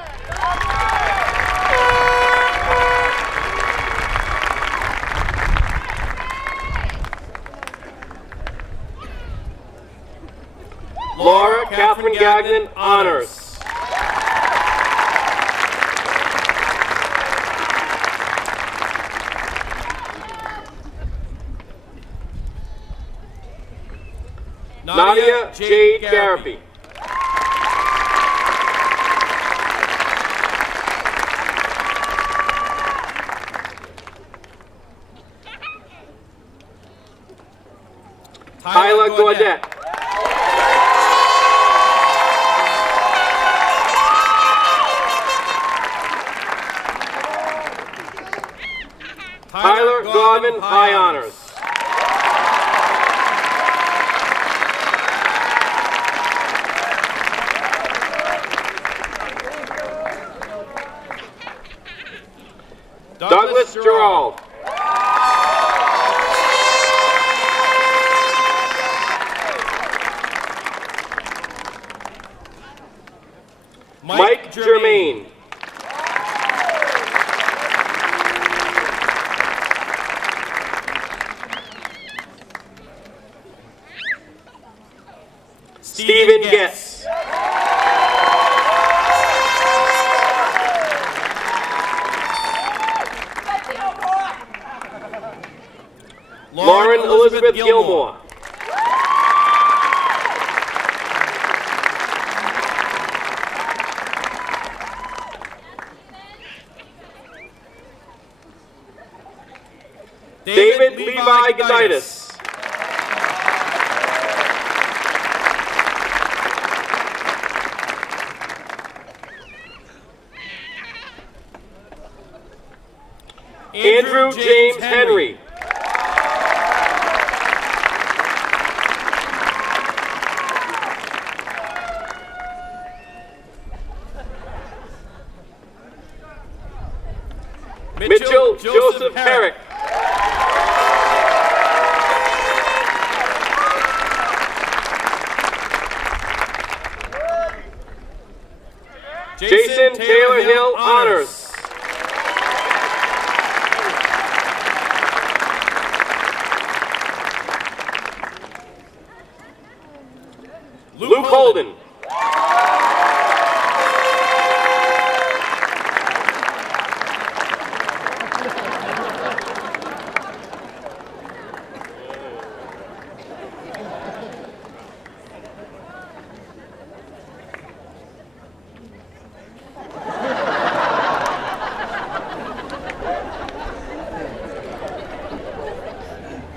Laura Catherine Gagnon, honors. Nadia Jade Garapi. Tyler Gaudet. Tyler Garvin, High Honors. Douglas Gerald. Mike Germain. Stephen Getz. Lauren Elizabeth Gilmore. David Levi Goditis. Andrew James Henry. Mitchell Joseph Herrick. Jason Taylor Hill Honors. Luke Holden.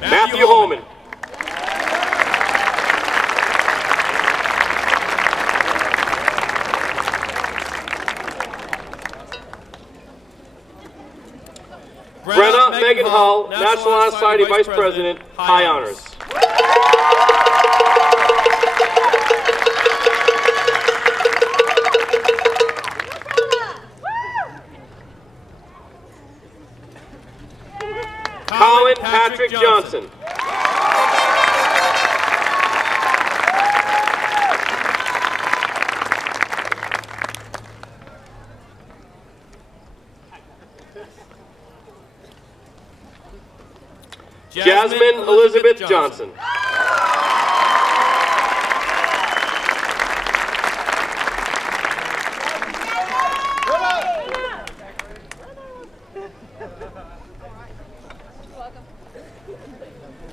Matthew Holman. Brenna Megan Hull, National Honor Society Vice President, High Honors. Colin Patrick Johnson. Jasmine Elizabeth Johnson.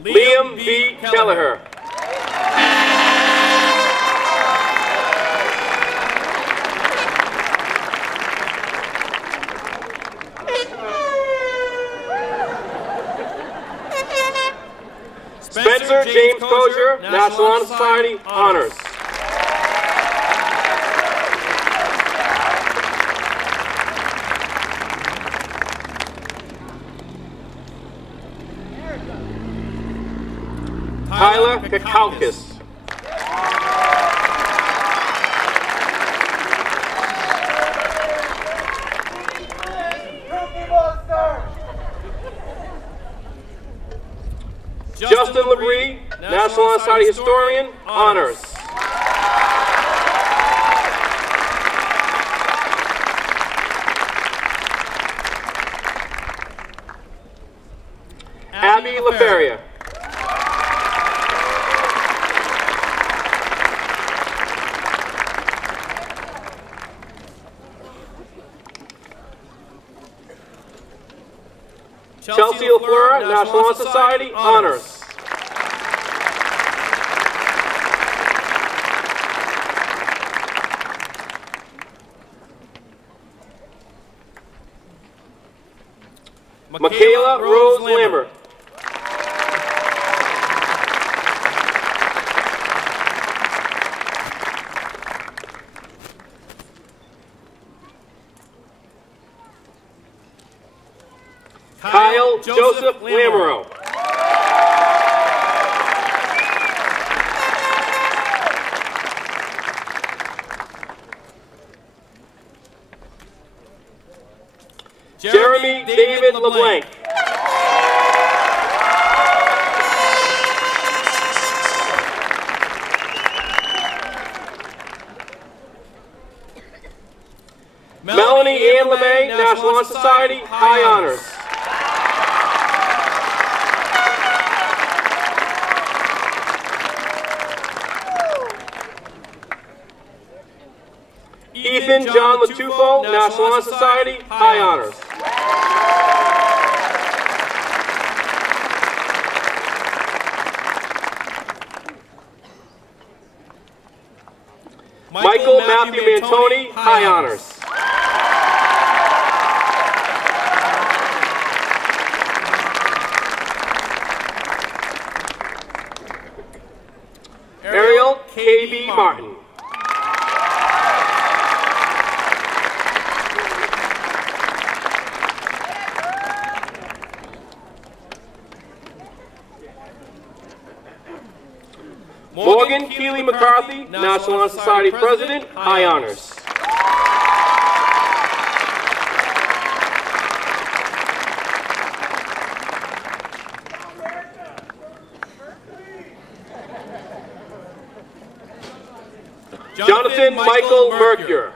Liam V. Kelleher. Spencer James Crozier, National Honor Society Honors. Tyler Kakalkis. Justin Labrie, National Honor Society Historian, Honors. Abby LaFeria. Chelsea LaFleur, National Honor Society, Honors. Michaela Rose Lambert. Kyle Joseph Lamoureux. Jeremy David LeBlanc. Melanie Ann LeMay, National Honor Society, High Honors. Ethan John Latufo, National Honor Society, High Honors. Michael Matthew Mantoni, High Honors. Ariel K.B. Martin. Morgan Keeley McCarthy, National Honor Society President, High Honors. Jonathan Michael Mercure.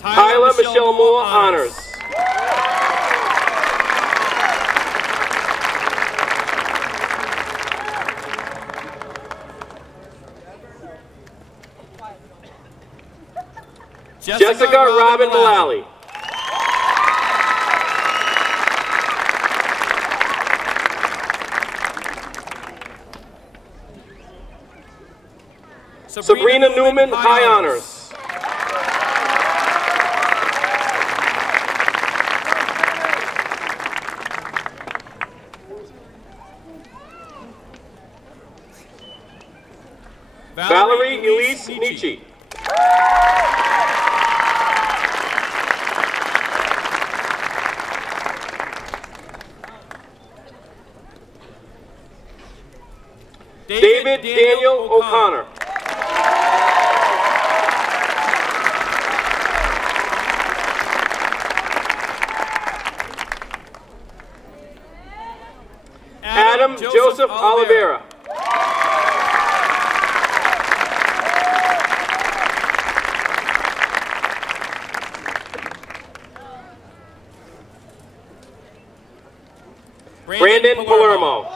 Tyler Michelle Moore, Honors. Jessica Robin Mullally. Sabrina Newman, High Honors. Valerie Elise Nietzsche. David Daniel O'Connor. Adam Joseph Oliveira. Brandon Palermo.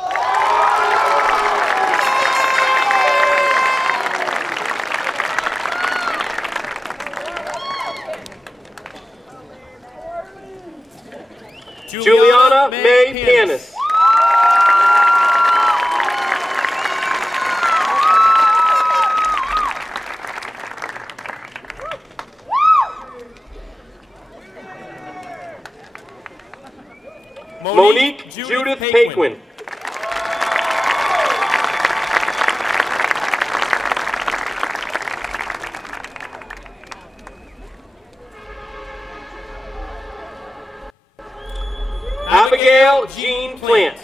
Juliana May Panis. Monique Judith Paquin. Abigail Jean Plant.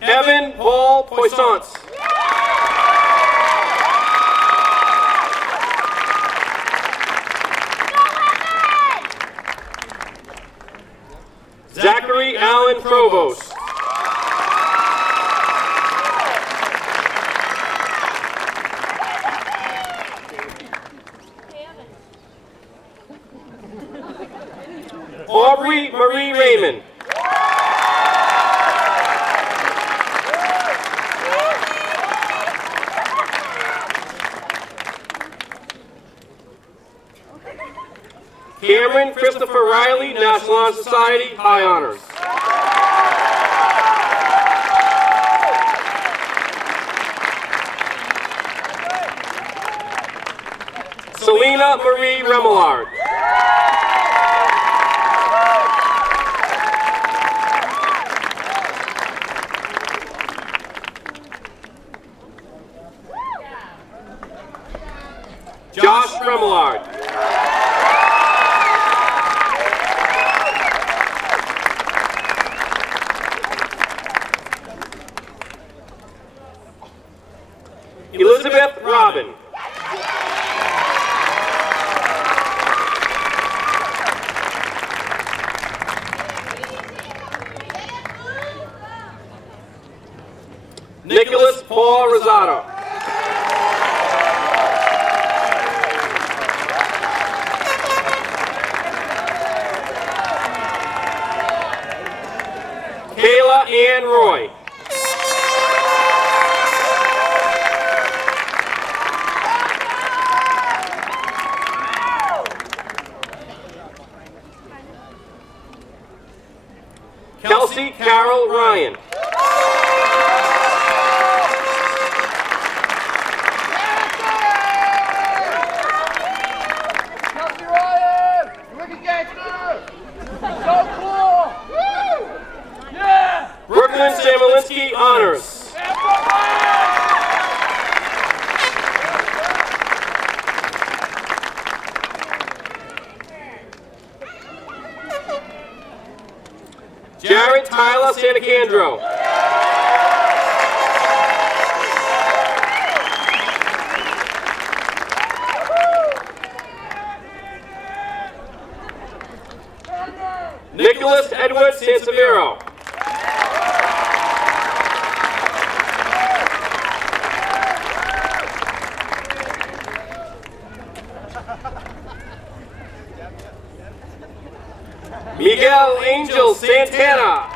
Evan Paul Poissance. Zachary Allen Provost. Cameron Christopher Riley, National Honor Society, High Honors. Selena Marie Remillard. Josh Remillard. Elizabeth Robin. Nicholas Paul Rosado. Kayla Ann Roy. Kelsey Carol Ryan. Brooklyn Samolinsky Honors. Jared Tyler Santacandro. Nicholas Edward Sansevero. Miguel Angel Santana.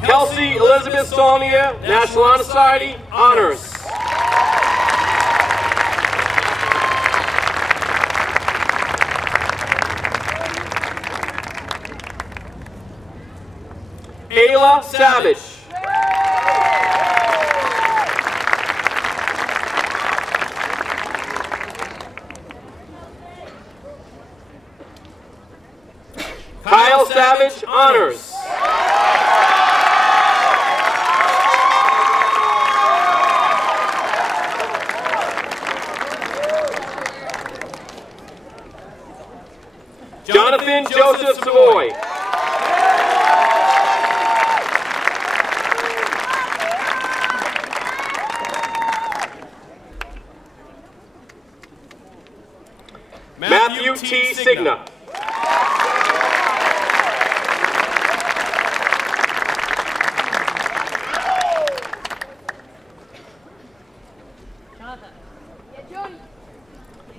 Kelsey Elizabeth Saulnier, National Honor Society, Honors. Ayla Savage. Kyle Savage, Honors. Jonathan Joseph Savoy. Matthew T. Signa.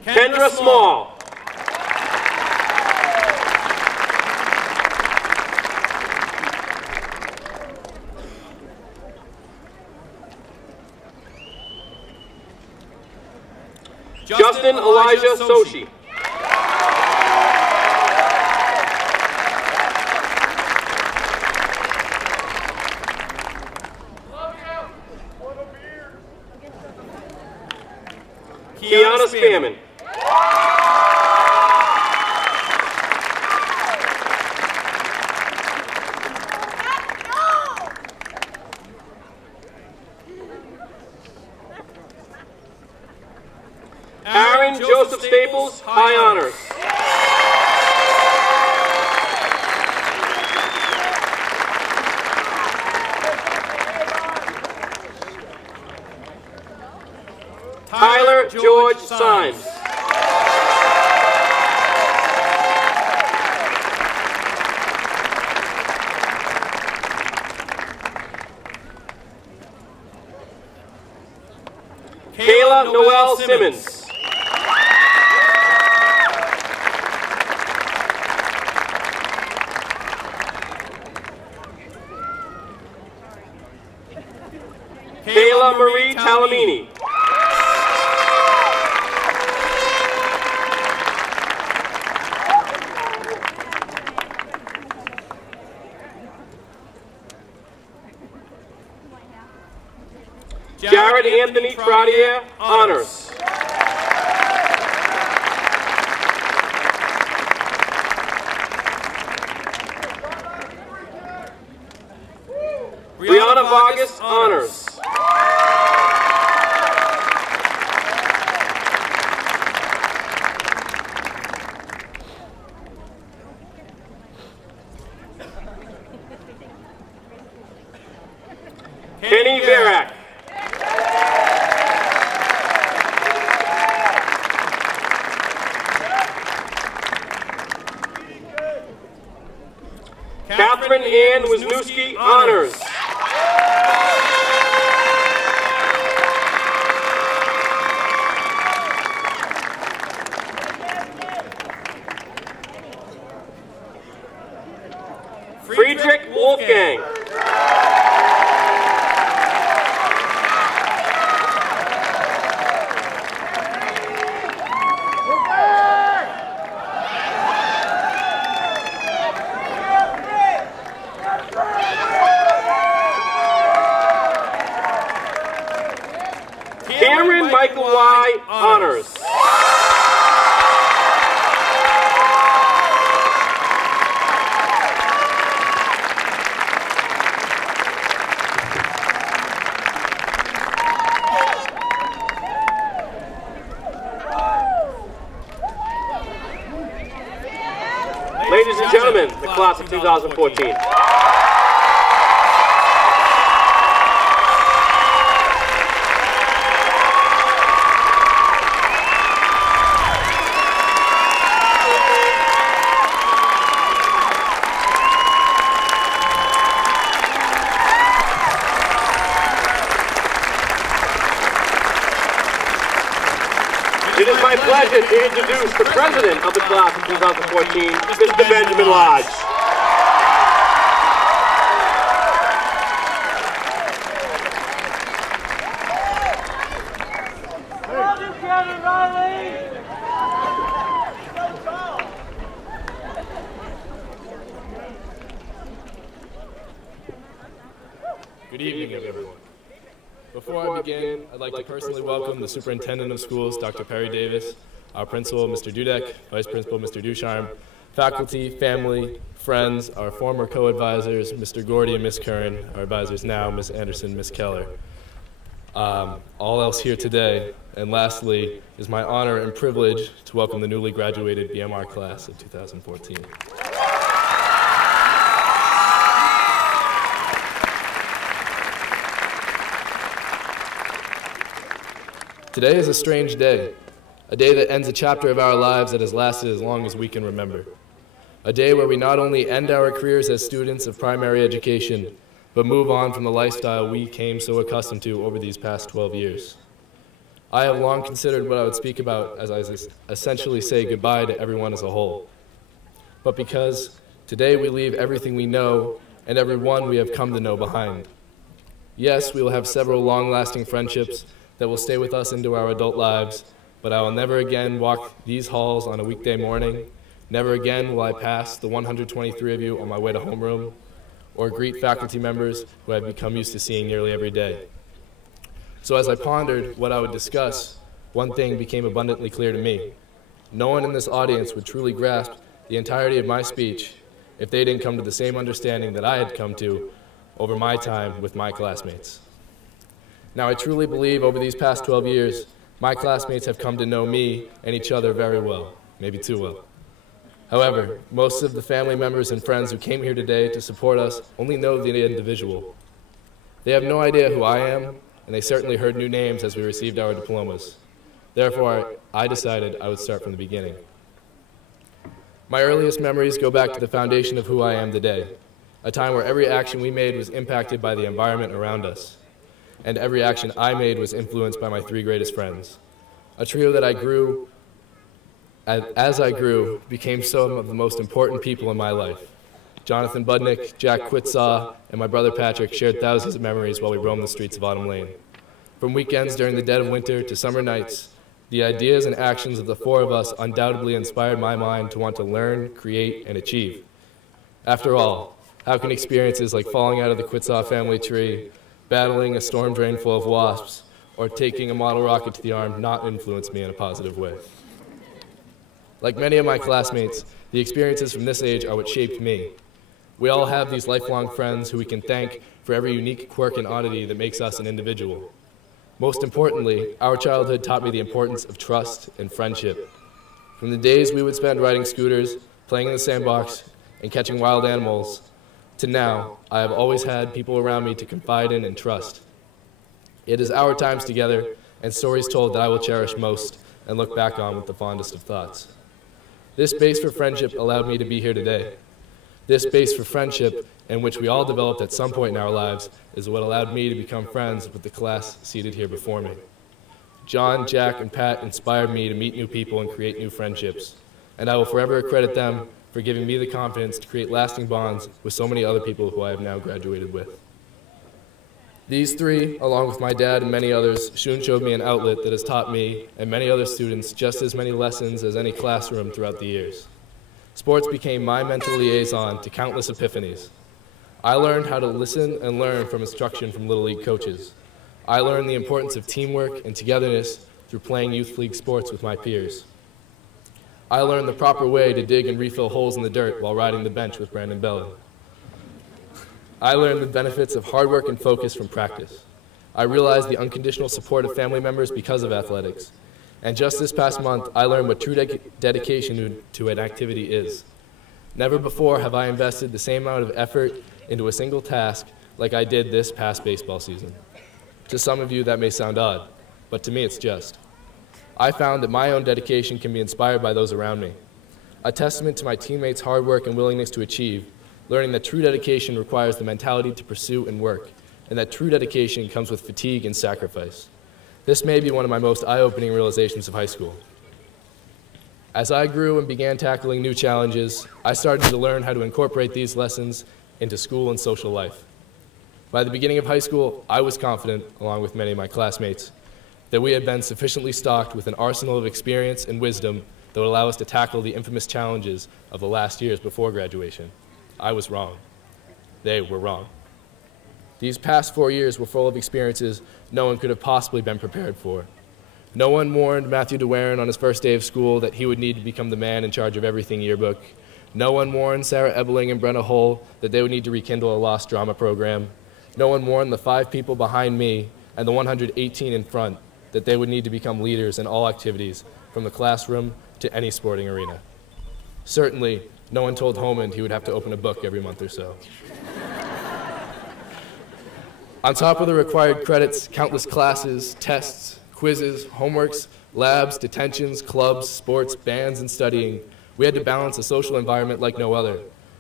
Kendra Small. Justin Elijah Soshi. Kiana Spammon. Aaron Joseph Staples, High Honors. Tyler George Symes. Kayla Noel Simmons. Carla Marie Talamini. Jared Anthony Trottier, honors. Brianna Vargas, honors. Kenny Virak. Catherine Ann Wisniewski, honors. Friedrich Wolfgang. Cameron Michael Y, honors. Ladies and gentlemen, the class of 2014. It is my pleasure to introduce the president of the class of 2014, Mr. Benjamin Lodge. Good evening, everyone. Before I begin, I'd like to personally welcome the Superintendent of Schools, Dr. Perry Davis, our Principal, Mr. Dudek, Vice Principal, Mr. Ducharme, faculty, family, friends, our former co-advisors, Mr. Gordy and Ms. Curran, our advisors now, Ms. Anderson, Ms. Keller. All else here today, and lastly, is my honor and privilege to welcome the newly graduated BMR class of 2014. Today is a strange day, a day that ends a chapter of our lives that has lasted as long as we can remember. A day where we not only end our careers as students of primary education, but move on from the lifestyle we came so accustomed to over these past 12 years. I have long considered what I would speak about as I essentially say goodbye to everyone as a whole. But because today we leave everything we know and everyone we have come to know behind. Yes, we will have several long-lasting friendships that will stay with us into our adult lives, but I will never again walk these halls on a weekday morning. Never again will I pass the 123 of you on my way to homeroom, or greet faculty members who I've become used to seeing nearly every day. So as I pondered what I would discuss, one thing became abundantly clear to me. No one in this audience would truly grasp the entirety of my speech if they didn't come to the same understanding that I had come to over my time with my classmates. Now, I truly believe over these past 12 years, my classmates have come to know me and each other very well, maybe too well. However, most of the family members and friends who came here today to support us only know the individual. They have no idea who I am, and they certainly heard new names as we received our diplomas. Therefore, I decided I would start from the beginning. My earliest memories go back to the foundation of who I am today, a time where every action we made was impacted by the environment around us. And every action I made was influenced by my three greatest friends. A trio that I grew, as I grew, became some of the most important people in my life. Jonathan Budnick, Jack Quitsaw, and my brother Patrick shared thousands of memories while we roamed the streets of Autumn Lane. From weekends during the dead of winter to summer nights, the ideas and actions of the four of us undoubtedly inspired my mind to want to learn, create, and achieve. After all, how can experiences like falling out of the Quitsaw family tree, battling a storm drain full of wasps, or taking a model rocket to the arm not influence me in a positive way? Like many of my classmates, the experiences from this age are what shaped me. We all have these lifelong friends who we can thank for every unique quirk and oddity that makes us an individual. Most importantly, our childhood taught me the importance of trust and friendship. From the days we would spend riding scooters, playing in the sandbox, and catching wild animals, to now, I have always had people around me to confide in and trust. It is our times together and stories told that I will cherish most and look back on with the fondest of thoughts. This base for friendship allowed me to be here today. This base for friendship, in which we all developed at some point in our lives, is what allowed me to become friends with the class seated here before me. John, Jack, and Pat inspired me to meet new people and create new friendships, and I will forever credit them for giving me the confidence to create lasting bonds with so many other people who I have now graduated with. These three, along with my dad and many others, soon showed me an outlet that has taught me and many other students just as many lessons as any classroom throughout the years. Sports became my mental liaison to countless epiphanies. I learned how to listen and learn from instruction from Little League coaches. I learned the importance of teamwork and togetherness through playing youth league sports with my peers. I learned the proper way to dig and refill holes in the dirt while riding the bench with Brandon Belly. I learned the benefits of hard work and focus from practice. I realized the unconditional support of family members because of athletics. And just this past month, I learned what true dedication to an activity is. Never before have I invested the same amount of effort into a single task like I did this past baseball season. To some of you, that may sound odd, but to me, it's just. I found that my own dedication can be inspired by those around me. A testament to my teammates' hard work and willingness to achieve, learning that true dedication requires the mentality to pursue and work, and that true dedication comes with fatigue and sacrifice. This may be one of my most eye-opening realizations of high school. As I grew and began tackling new challenges, I started to learn how to incorporate these lessons into school and social life. By the beginning of high school, I was confident, along with many of my classmates, that we had been sufficiently stocked with an arsenal of experience and wisdom that would allow us to tackle the infamous challenges of the last years before graduation. I was wrong. They were wrong. These past 4 years were full of experiences no one could have possibly been prepared for. No one warned Matthew DeWaren on his first day of school that he would need to become the man in charge of everything yearbook. No one warned Sarah Ebeling and Brenna Hull that they would need to rekindle a lost drama program. No one warned the 5 people behind me and the 118 in front that they would need to become leaders in all activities, from the classroom to any sporting arena. Certainly, no one told Homond he would have to open a book every month or so. On top of the required credits, countless classes, tests, quizzes, homeworks, labs, detentions, clubs, sports, bands, and studying, we had to balance a social environment like no other.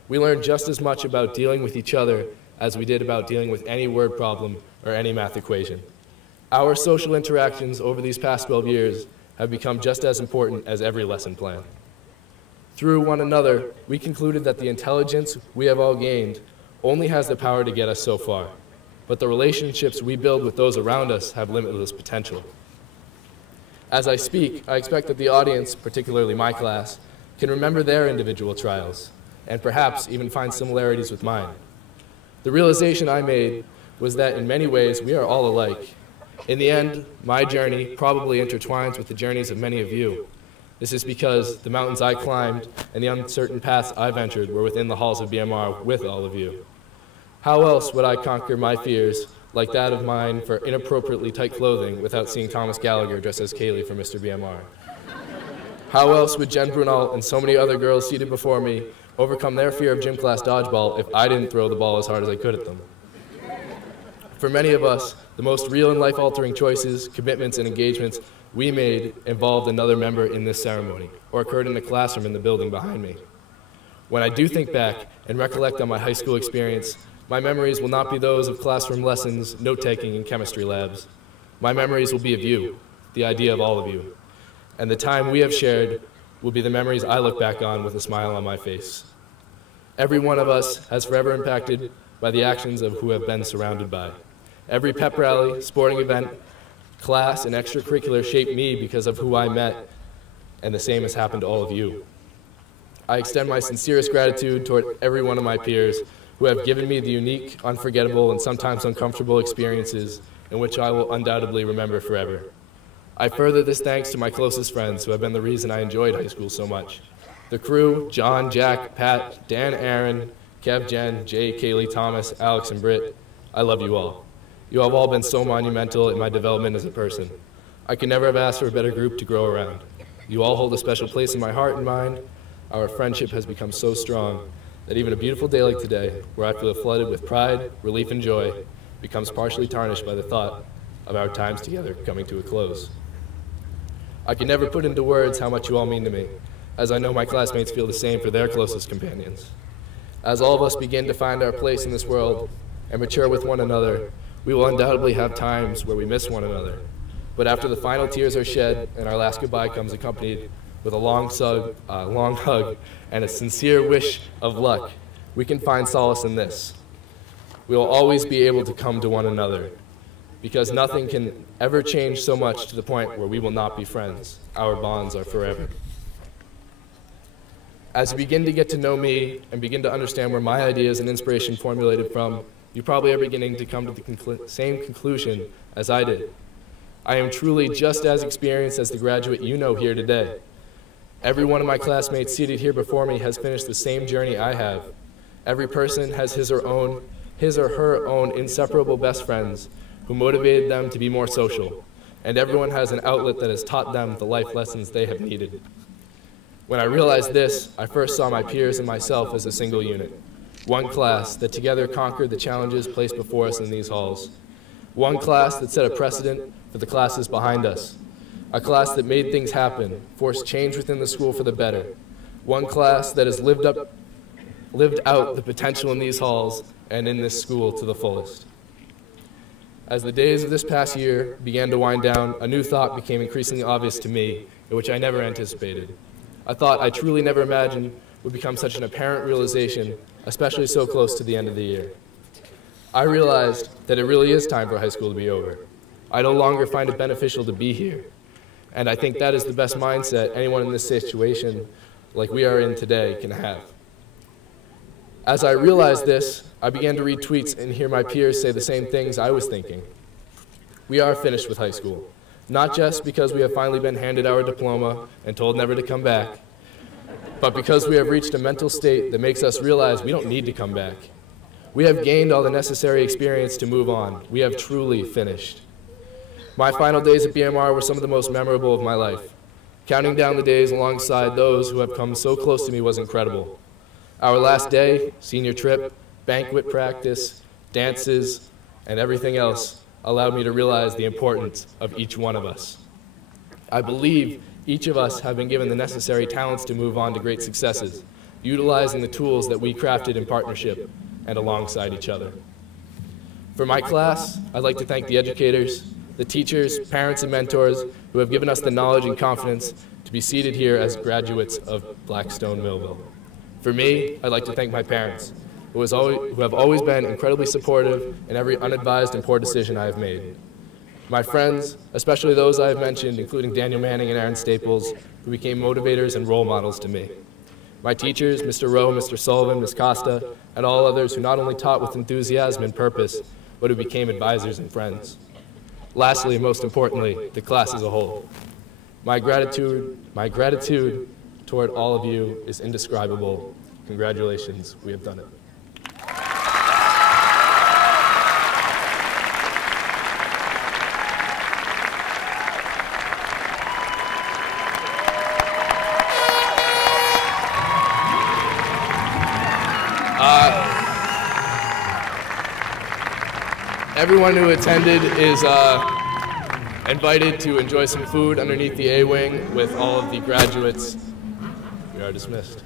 We learned just as much about dealing with each other as we did about dealing with any word problem or any math equation. Our social interactions over these past 12 years have become just as important as every lesson plan. Through one another, we concluded that the intelligence we have all gained only has the power to get us so far, but the relationships we build with those around us have limitless potential. As I speak, I expect that the audience, particularly my class, can remember their individual trials, and perhaps even find similarities with mine. The realization I made was that in many ways we are all alike. In the end, my journey probably intertwines with the journeys of many of you. This is because the mountains I climbed and the uncertain paths I ventured were within the halls of BMR with all of you. How else would I conquer my fears, like that of mine for inappropriately tight clothing, without seeing Thomas Gallagher dressed as Kaylee for Mr. BMR? How else would Jen Brunel and so many other girls seated before me overcome their fear of gym class dodgeball if I didn't throw the ball as hard as I could at them? For many of us, the most real and life-altering choices, commitments, and engagements we made involved another member in this ceremony, or occurred in the classroom in the building behind me. When I do think back and recollect on my high school experience, my memories will not be those of classroom lessons, note-taking, and chemistry labs. My memories will be of you, the idea of all of you. And the time we have shared will be the memories I look back on with a smile on my face. Every one of us has forever impacted by the actions of who have been surrounded by. Every pep rally, sporting event, Class and extracurricular shaped me because of who I met, and the same has happened to all of you. I extend my sincerest gratitude toward every one of my peers who have given me the unique, unforgettable, and sometimes uncomfortable experiences in which I will undoubtedly remember forever. I further this thanks to my closest friends who have been the reason I enjoyed high school so much. The crew, John, Jack, Pat, Dan, Aaron, Kev, Jen, Jay, Kaylee, Thomas, Alex, and Britt, I love you all. You have all been so monumental in my development as a person. I could never have asked for a better group to grow around. You all hold a special place in my heart and mind. Our friendship has become so strong that even a beautiful day like today, where I feel flooded with pride, relief, and joy, becomes partially tarnished by the thought of our times together coming to a close. I can never put into words how much you all mean to me, as I know my classmates feel the same for their closest companions. As all of us begin to find our place in this world and mature with one another, we will undoubtedly have times where we miss one another. But after the final tears are shed and our last goodbye comes accompanied with a long hug and a sincere wish of luck, we can find solace in this. We will always be able to come to one another, because nothing can ever change so much to the point where we will not be friends. Our bonds are forever. As you begin to get to know me and begin to understand where my ideas and inspiration formulated from, you probably are beginning to come to the same conclusion as I did. I am truly just as experienced as the graduate you know here today. Every one of my classmates seated here before me has finished the same journey I have. Every person has his or her own inseparable best friends who motivated them to be more social, and everyone has an outlet that has taught them the life lessons they have needed. When I realized this, I first saw my peers and myself as a single unit, one class that together conquered the challenges placed before us in these halls, one class that set a precedent for the classes behind us, a class that made things happen, forced change within the school for the better, one class that has lived out the potential in these halls and in this school to the fullest. As the days of this past year began to wind down, a new thought became increasingly obvious to me, which I never anticipated. A thought I truly never imagined would become such an apparent realization, especially so close to the end of the year. I realized that it really is time for high school to be over. I no longer find it beneficial to be here. And I think that is the best mindset anyone in this situation, like we are in today, can have. As I realized this, I began to read tweets and hear my peers say the same things I was thinking. We are finished with high school, not just because we have finally been handed our diploma and told never to come back, but because we have reached a mental state that makes us realize we don't need to come back. We have gained all the necessary experience to move on. We have truly finished. My final days at BMR were some of the most memorable of my life. Counting down the days alongside those who have come so close to me was incredible. Our last day, senior trip, banquet practice, dances, and everything else allowed me to realize the importance of each one of us. I believe each of us have been given the necessary talents to move on to great successes, utilizing the tools that we crafted in partnership and alongside each other. For my class, I'd like to thank the educators, the teachers, parents, and mentors who have given us the knowledge and confidence to be seated here as graduates of Blackstone Millville. For me, I'd like to thank my parents, who have always been incredibly supportive in every unadvised and poor decision I have made. My friends, especially those I have mentioned, including Daniel Manning and Aaron Staples, who became motivators and role models to me. My teachers, Mr. Rowe, Mr. Sullivan, Ms. Costa, and all others who not only taught with enthusiasm and purpose, but who became advisors and friends. Lastly, and most importantly, the class as a whole. My gratitude toward all of you is indescribable. Congratulations, we have done it. Everyone who attended is invited to enjoy some food underneath the A-wing with all of the graduates. We are dismissed.